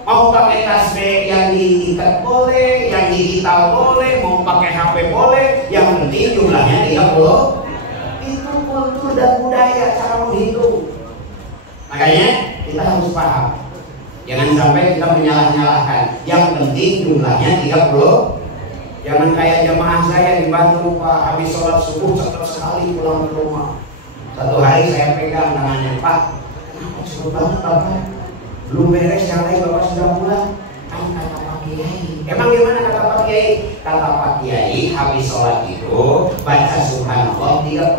Mau pakai tasbih yang diikat boleh, yang digital boleh, mau pakai HP boleh, yang penting jumlahnya 30. Itu kultur dan budaya cara menghitung. Makanya kita harus paham. Jangan sampai kita menyalah-nyalahkan. Yang penting jumlahnya 30. Jangan kayak jamaah saya di Bandung, Pak, habis sholat subuh cepat sekali pulang ke rumah. Satu hari saya pegang tangannya, Pak, kenapa cepet banget Bapak? Belum beres yang lain Bapak sudah pulang. Kan kata Pak Kiai. Emang gimana kata Pak Kiai? Kata Pak Kiai habis sholat itu baca subhanallah 33,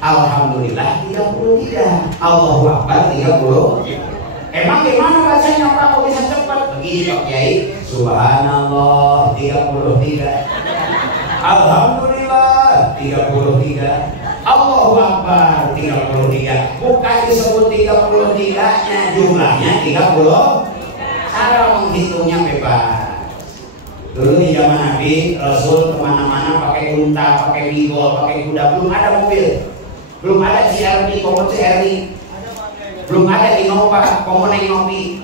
alhamdulillah 33, Allahu Akbar 30. Emang gimana bacanya Pak, kok bisa cepat? Begini Pak Kiai, subhanallah 33, alhamdulillah 33, Allahu Akbar 33. Bukan disebut 33-nya, jumlahnya 30. Cara menghitungnya bebas. Dulu di zaman Nabi, Rasul kemana-mana pakai unta, pakai bigol, pakai kuda. Belum ada mobil, belum ada CRV, Komod CRV, belum ada Innova, komponen ngopi.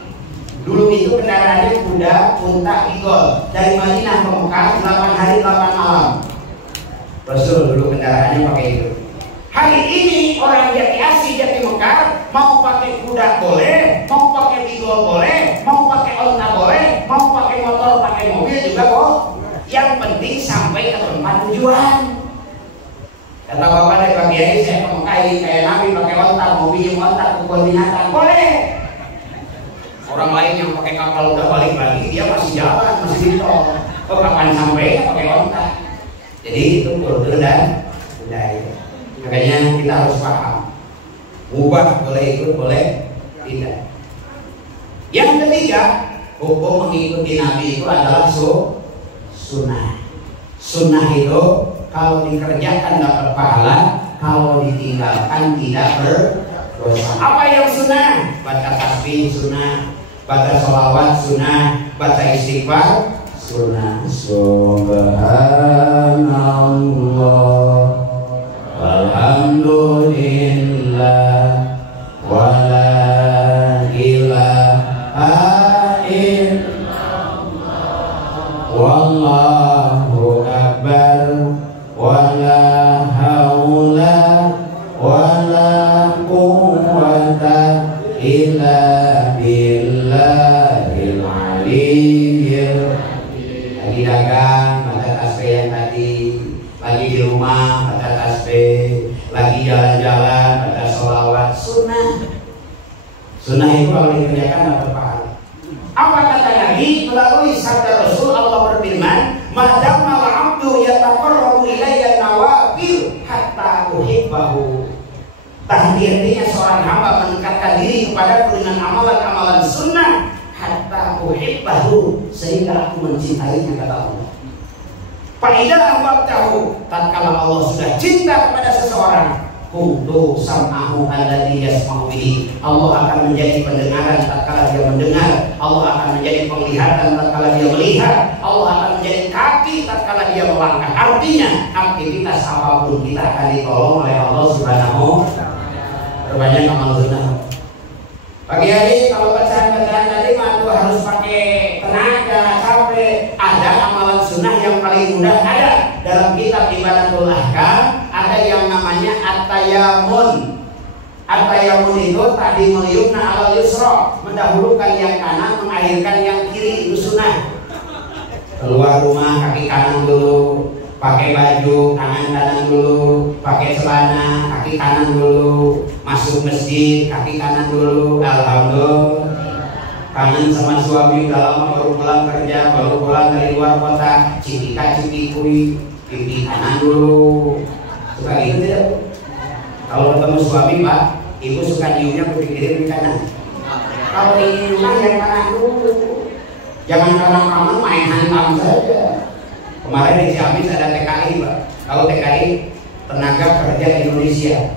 Dulu itu kendaraannya kuda, unta, bigol. Dari Madinah ke Mekah 8 hari 8 malam. Rasul dulu kendaraannya pakai itu. Hari ini orang Jati Asih, Jati Mekar mau pakai kuda boleh, mau pakai bigol boleh, mau pakai unta boleh, mau pakai motor, pakai mobil juga kok. Yang penting sampai ke tempat tujuan. Kata bapak dari Pak Kiai, saya ke Mekah ini kayak Nabi pakai onta, mau pinjam onta ke kebun binatang, boleh. Orang lain yang pakai kapal udah balik lagi, dia masih jalan, masih di tol. Kok kapan sampai pakai onta? Jadi itu kultur dan budaya. Makanya kita harus paham. Mubah boleh ikut, boleh tidak. Yang ketiga, hukum mengikuti Nabi itu adalah sunnah. Sunnah itu kalau dikerjakan dapat pahala, kalau ditinggalkan tidak berdosa. Apa yang sunnah? Baca tasbih sunnah, baca sholawat sunnah, baca istighfar sunnah. Subhanallah, alhamdulillah, wala ilaha illallah, wallahu akbar, wala haula wala quwwata illa billahil aliyyil. Lagi dagang baca tasbih yang tadi, lagi di rumah baca tasbih, lagi jalan-jalan baca sholawat sunnah. Sunnah itu kalau dikerjakan dapat pahala. Apa kata Nabi melalui sabda Rasul? Allah berfirman, "Madama al-'abdu yataqarrabu ilayya nawafil hatta uhibbahu." Artinya seorang hamba mendekatkan diri kepada dengan amalan-amalan sunnah hatta uhibbahu, sehingga aku mencintainya, kata Allah. Faidah ahbabtahu, tatkala Allah sudah cinta kepada seseorang, kuntu sam'ahu alladzi yasma'u bihi, Allah akan menjadi pendengaran tatkala dia mendengar, Allah akan menjadi penglihatan tatkala dia melihat, Allah akan menjadi kaki tatkala dia melangkah. Artinya aktivitas apapun kita akan ditolong oleh Allah Subhanahu wa ta'ala. Perbanyak amal sunnah. Pagi hari kalau bacaan-bacaan tadi mah harus pakai tenaga, capek. Ada amalan sunnah yang paling mudah ada dalam kitab tayamun itu tadi meliukna alal yusra, mendahulukan yang kanan, mengakhirkan yang kiri, itu sunnah. Keluar rumah kaki kanan dulu, pakai baju kanan dulu, pakai celana kaki kanan dulu, masuk masjid kaki kanan dulu. Alhamdulillah. Kangen sama suami udah lama baru pulang kerja, baru pulang dari luar kota, cipika-cipikui, pipi kanan dulu. Suka gitu tidak? Kalau ketemu suami Pak, ibu suka nyiumnya pipi kiri, pipi kanan. Kalau ini rumah yang kanan dulu, jangan kanan main hantam saja. Kemarin di Ciamis ada TKI Pak. Kalau TKI Tenaga Kerja Indonesia,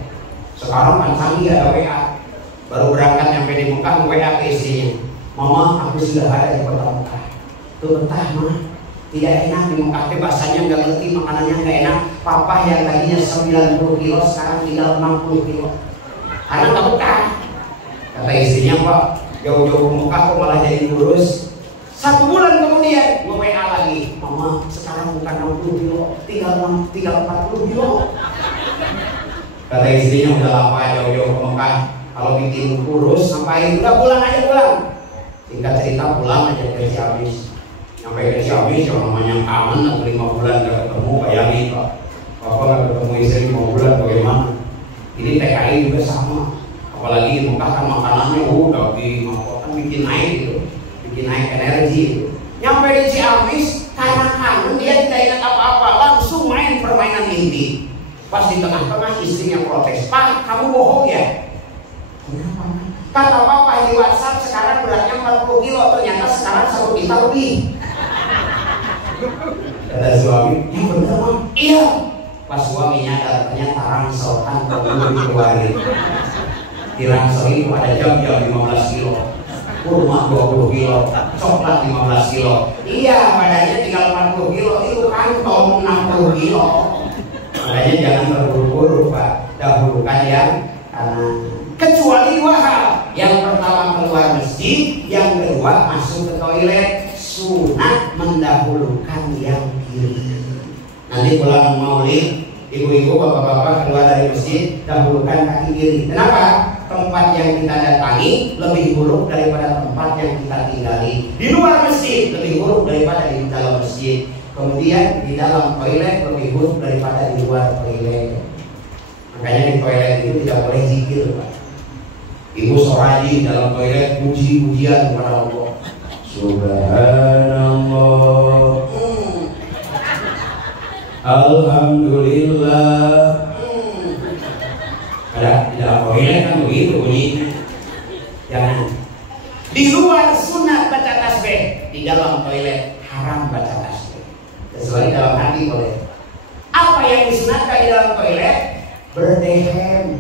sekarang kan kami ada WA. Baru berangkat sampai di Mekah, WA ke istrinya. Mama, aku sudah ada di kota Mekah. Tuh betah mah, tidak enak di Mekah. Bahasanya nggak ngerti, makanannya nggak enak. Papa yang tadinya 90 kilo sekarang tinggal 60 kilo. Karena nggak betah. Kata istrinya, Pak, jauh-jauh ke Mekah kok malah jadi kurus. 1 bulan kemudian gue WA lagi, Mama sekarang bukan 60 kilo, tinggal 40 kilo. Kata istrinya, udah lama jauh-jauh ke Mekah. Kalau bikin kurus, ngapain? Udah pulang aja pulang. Singkat cerita pulang aja ke Ciamis. Sampai ke Ciamis yang namanya kangen atau 5 bulan gak ketemu, bayangin Pak. Papa gak ketemu istri 5 bulan bagaimana? Ini TKI juga sama. Apalagi di Mekah kan makanannya daging, kan bikin naik gitu, bikin naik energi gitu. Nyampe di Ciamis karena kangen dia tidak ingat apa-apa, langsung main permainan inti. Pas di tengah-tengah istrinya protes, Pak kamu bohong ya? Kenapa? Kata papa di WhatsApp sekarang beratnya 40 kilo, ternyata sekarang 1 juta lebih. Kata suami, yang bener Mam? Iya. Pas suami nyadar ternyata rangselkan kalau dikeluarin. Di rangsel itu ada jam-jam 15 kilo, kurma 20 kilo, coklat 15 kilo. Iya, badannya tinggal 40 kilo, itu kantong 60 kilo. Makanya jangan terburu-buru Pak, dahulukan yang kanan. Kecuali 2 hal. Yang pertama keluar masjid, yang kedua masuk ke toilet. Sunat mendahulukan yang kiri. Nanti pulang maulid, ibu-ibu, bapak-bapak keluar dari masjid, dahulukan kaki kiri. Kenapa? Tempat yang kita datangi lebih buruk daripada tempat yang kita tinggali. Di luar masjid lebih buruk daripada di dalam masjid. Kemudian di dalam toilet lebih buruk daripada di luar toilet. Makanya di toilet itu tidak boleh zikir Pak. Ibu soraji dalam toilet puji-pujian kepada Allah. Subhanallah, Alhamdulillah. Ada di dalam toilet kan begitu bunyinya. Jangan. Di luar sunat baca tasbih, di dalam toilet haram baca tasbih. Kecuali dalam hati boleh. Apa yang disunatkan di dalam toilet? Berdehem.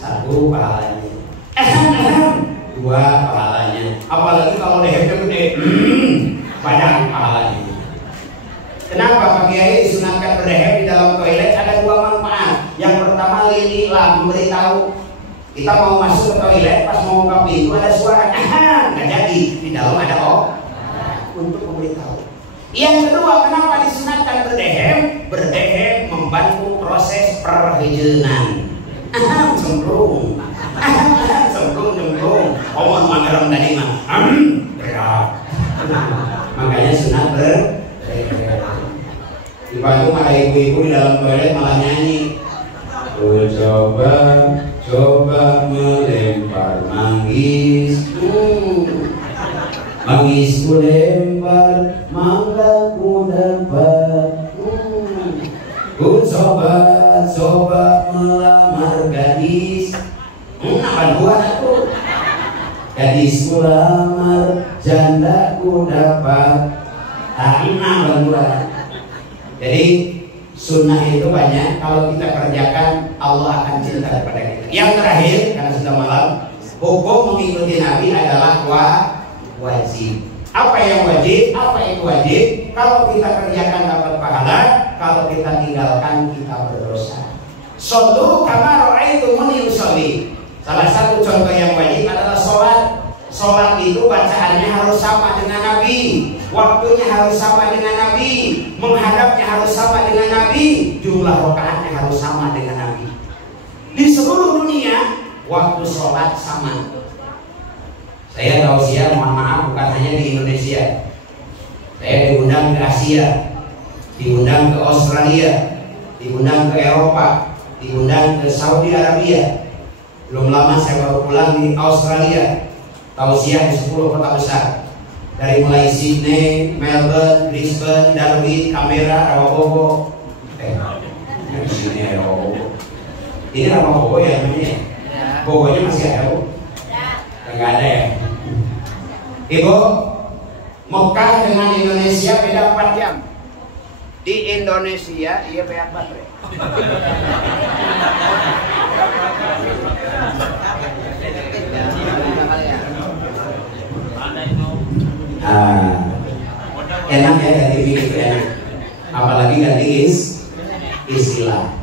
1 pahalanya, 2 pahalanya. Apalagi kalau dehemnya gede, banyak pahalanya. Kenapa Pak Kiai disunatkan berdehem di dalam toilet? Ada 2 manfaat. Yang pertama lililah, memberitahu. Kita mau masuk ke toilet, pas mau buka pintu ada suara, nggak jadi. Di dalam ada untuk memberitahu. Yang kedua, kenapa disunatkan berdehem? Berdehem membantu proses perhijenan. Cemplung, cemplung. Omong mageram tadi mah, berat. Makanya sunat berdehem. Di Bandung ada ibu-ibu di dalam toilet malah nyanyi. Coba melempar manggis. Manggis ku lempar, mangga ku dapat. Ku coba melamar gadis. Apa buat aku? Gadis ku lamar, janda ku dapat. Apa buat? Jadi sunnah itu banyak. Kalau kita kerjakan, Allah akan cinta kepada kita. Yang terakhir, karena sudah malam, hukum mengikuti Nabi adalah wajib. Apa yang wajib? Apa itu wajib? Kalau kita kerjakan dapat pahala, kalau kita tinggalkan kita berdosa. Shollu kama ra'aitumuni usolli. Salah satu contoh yang wajib adalah sholat. Sholat itu bacaannya harus sama dengan Nabi, waktunya harus sama dengan Nabi, menghadapnya harus sama dengan Nabi, jumlah rakaatnya harus sama dengan Nabi. Di seluruh dunia waktu sholat sama. Saya tausiah, mohon maaf, bukan hanya di Indonesia. Saya diundang ke Asia, diundang ke Australia, diundang ke Eropa, diundang ke Saudi Arabia. Belum lama saya baru pulang di Australia, tausiah di 10 kota besar. Dari mulai Sydney, Melbourne, Brisbane, Darwin, Canberra, Rawabobo. Dari sini Rawabobo. Ini Rawabobo ya namanya. Bobonya masih ada, Bu? Enggak ada ya. Ibu, Mekah dengan Indonesia beda 4 jam. Di Indonesia iya beda 4 ya. Enak ya ganti begitu enak. Apalagi ganti istilah.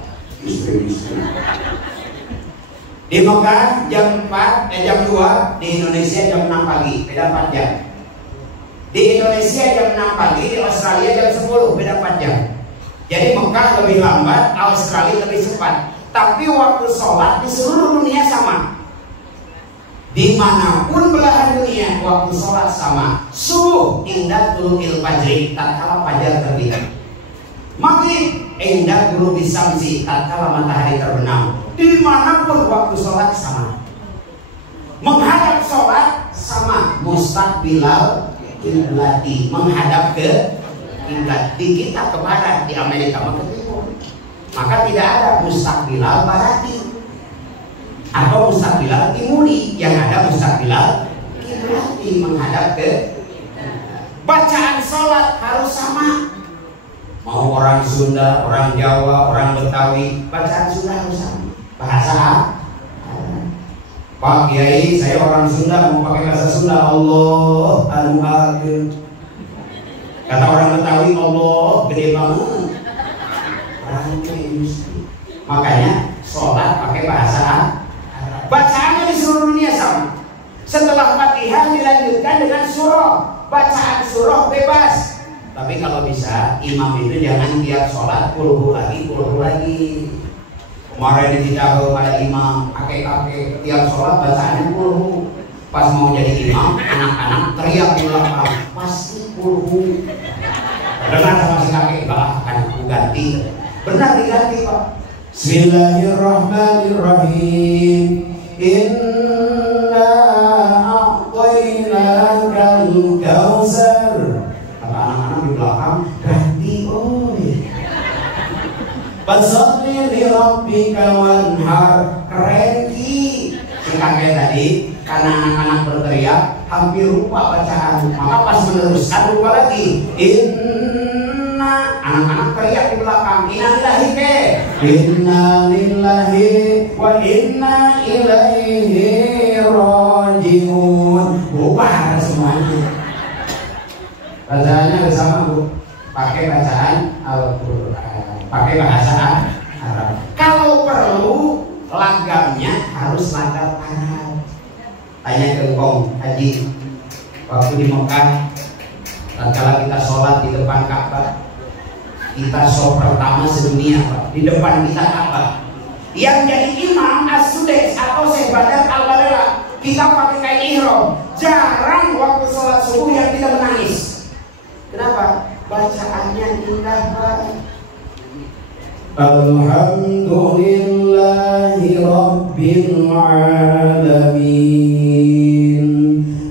Di Mekah jam 2, di Indonesia jam 6 pagi, beda 4 jam. Di Indonesia jam 6 pagi, di Australia jam 10, beda 4 jam. Jadi Mekah lebih lambat, Australia lebih cepat. Tapi waktu sholat di seluruh dunia sama. Dimanapun belahan dunia, waktu sholat sama. Subuh indah tulu'il fajri, tatkala fajar terbit. Maghrib indah ghurubi syamsi, tatkala matahari terbenam. Dimanapun waktu sholat sama. Menghadap sholat sama. Mustaqbilal kiblati, menghadap ke kiblat. Di kita ke barat, di Amerika ke timur. Maka tidak ada mustaqbilal barati atau mustaqbilal timuri, yang ada mustaqbilal kiblati, menghadap ke. Bacaan sholat harus sama. Mau orang Sunda, orang Jawa, orang Betawi, bacaan Sunda harus sama. Bahasa Pak Kiai, saya orang Sunda, mau pakai bahasa Sunda. Allah anu ageun. Kata orang Betawi, Allah gede banget. Makanya sholat pakai bahasa bacaannya di seluruh dunia sama. Setelah Fatihah dilanjutkan dengan surah. Bacaan surah bebas. Tapi kalau bisa imam itu jangan tiap sholat kulhu lagi. Kemarin di Cicago ada imam kakek tiap sholat bacaannya kulhu. Pas mau jadi imam, anak-anak teriak di belakang, pasti kulhu. Dengar sama si kakek, bah akan aku ganti. Benar diganti, Pak. Bismillahirrahmanirrahim. Inna a'tainakal kautsar. Kata anak-anak di belakang, ganti oi. Fasholli li rabbika wanhar. Keren ki. Si kakek tadi, karena anak-anak berteriak, hampir lupa bacaan. Maka pas meneruskan lupa lagi. Anak-anak teriak di belakang, innalillahi ke, innalillahi wa inna ilaihi rajiun. Bubar semuanya. Bacaannya bersama, Bu. Pakai bacaan Al-Quran, pakai bahasa Arab. Kalau perlu lagamnya harus lagam Arab. Tanya ke Ngkong Haji waktu di Mekah, tatkala kita sholat di depan Ka'bah, kita sholat pertama sedunia, Pak, di depan kita Ka'bah. Yang jadi imam as-Sudais atau Syekh Badar al-Badala, kita pakai kain ihram. Jarang waktu sholat subuh yang tidak menangis. Kenapa? Bacaannya indah banget. Alhamdulillahi Rabbil Alamin,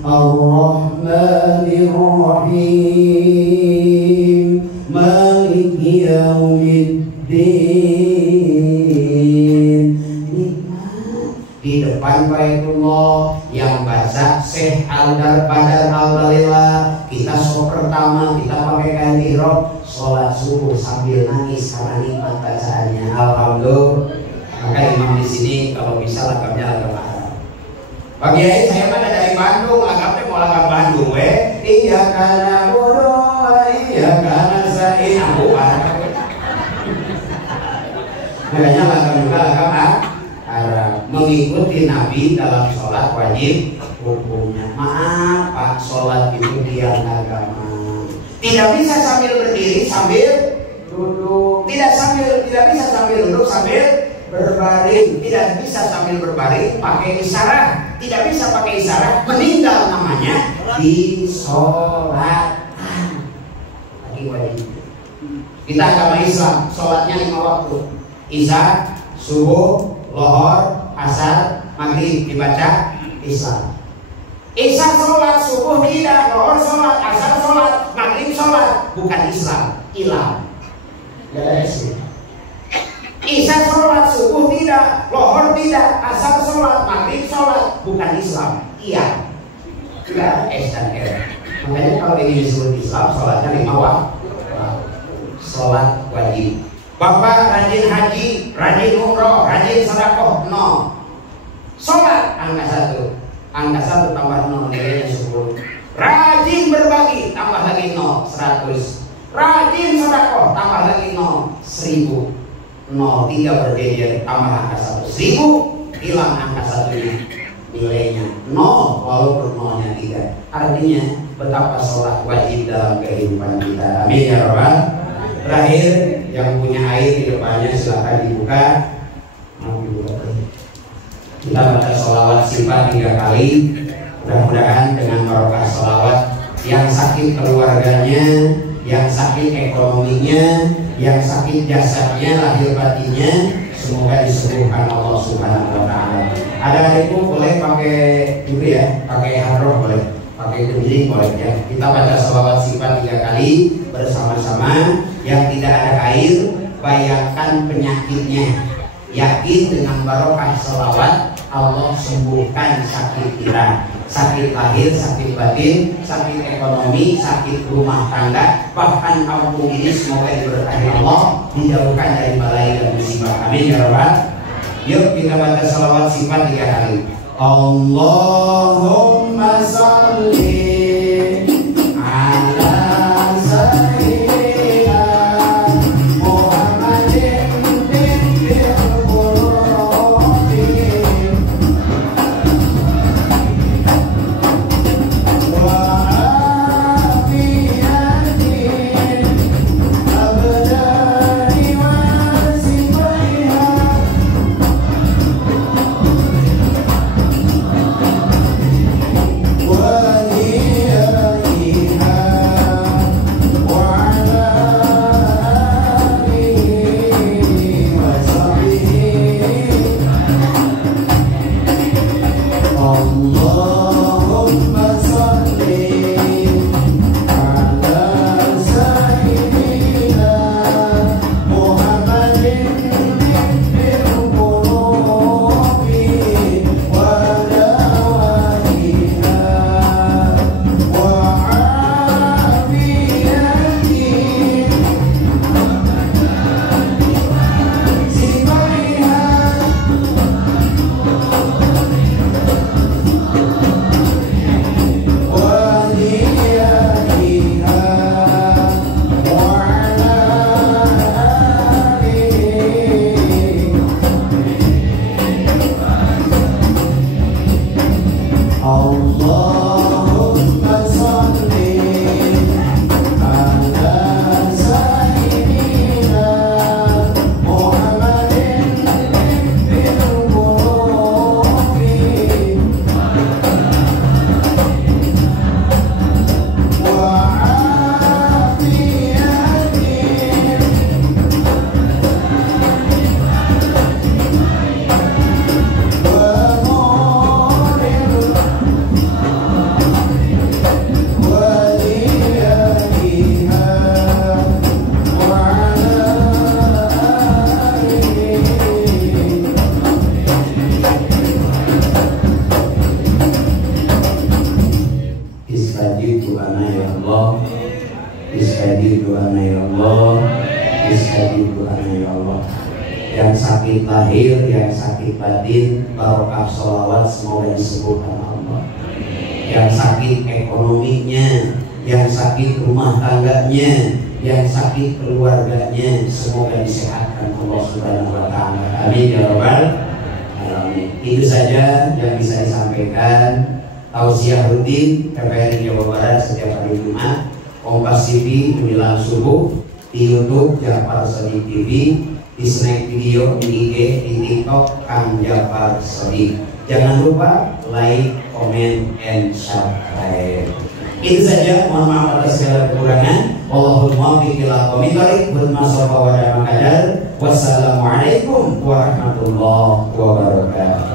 Ar-Rahmanir Rahim, Maliki Yaumiddin. Di depan Baitullah yang baca Syekh Badar al-Balila. Kita sholat pertama, kita pakai kain ihram, sholat subuh sambil nangis karena nikmat bacaannya. Alhamdulillah. Maka imam di sini kalau bisa lagamnya lagam Arab. Pak Kiai, saya pada dari Bandung, lagamnya mau lagam Bandung, iya karena bodoh, iya karena saya aku makanya lagam juga lagam Arab. Mengikuti Nabi dalam sholat wajib hukumnya. Maaf Pak, sholat itu tiang agama. Tidak bisa sambil berdiri sambil duduk. Tidak bisa sambil duduk sambil berbaring, tidak bisa sambil berbaring pakai isyarat, tidak bisa pakai isyarat, meninggal namanya disolatkan. Lagi wajib. Kita agama Islam, sholatnya 5 waktu: isya, subuh, lohor, asar, maghrib dibaca Islam. Isya sholat, subuh tidak, lohor sholat, asar sholat, maghrib sholat, bukan Islam, ilam. Isya sholat, subuh tidak, lohor tidak, asar sholat, maghrib sholat, bukan Islam, iya. Tidak S dan R. Makanya kalau ini disebut Islam, sholatnya 5 waktu. Sholat wajib. Bapak rajin haji, rajin umroh, rajin sedekah, no. Sholat angka 1, angka 1 tambah 0 nilainya 10. Rajin berbagi tambah lagi 0, 100. Rajin sedekah tambah lagi 0, 1000. 0 3 berjejer tambah angka 1, 1000, hilang angka 1 nilainya 0 walaupun 0-nya 3. Artinya betapa sholat wajib dalam kehidupan kita. Amin ya rabbal. Terakhir, yang punya air di depannya silakan dibuka. Kita baca sholawat sifat 3 kali. Mudah-mudahan dengan barokah sholawat, yang sakit keluarganya, yang sakit ekonominya, yang sakit jasadnya, lahir batinnya, semoga disembuhkan Allah Subhanahu wa Ta'ala. Ada adikku boleh pakai itu ya, pakai hadroh boleh, pakai kunci boleh ya. Kita baca sholawat sifat 3 kali bersama-sama. Yang tidak ada air, bayangkan penyakitnya. Yakin dengan barokah sholawat Allah sembuhkan sakit kita, sakit lahir, sakit batin, sakit ekonomi, sakit rumah tangga, bahkan kampung ini semoga diberkahi Allah, dijauhkan dari balai dan musibah. Amin ya rabbal. Yuk kita baca sholawat sifat 3 kali. Allahumma sholli ala sayyidina Muhammadin bil qulubi wa afiyatin abdani wa sifaiha yang sakit lahir, yang sakit batin, barokah sholawat semoga disembuhkan Allah. Yang sakit ekonominya, yang sakit rumah tangganya, yang sakit keluarganya, semoga disehatkan Allah Subhanahu wa Ta'ala. Amin ya rabbal alamin. Itu saja yang bisa disampaikan. Tausiah rutin TVRI Jawa Barat setiap hari Jumat, Kompas TV menjelang subuh, di YouTube Jafar Shadiq TV, di snack video, di IG, di TikTok, Kang Jafar Shodiq. Jangan lupa like, comment, and subscribe. Itu saja, mohon maaf atas segala kekurangan. Wallahul muwaffiq ila aqwamit thoriq. Wassalamualaikum warahmatullahi wabarakatuh.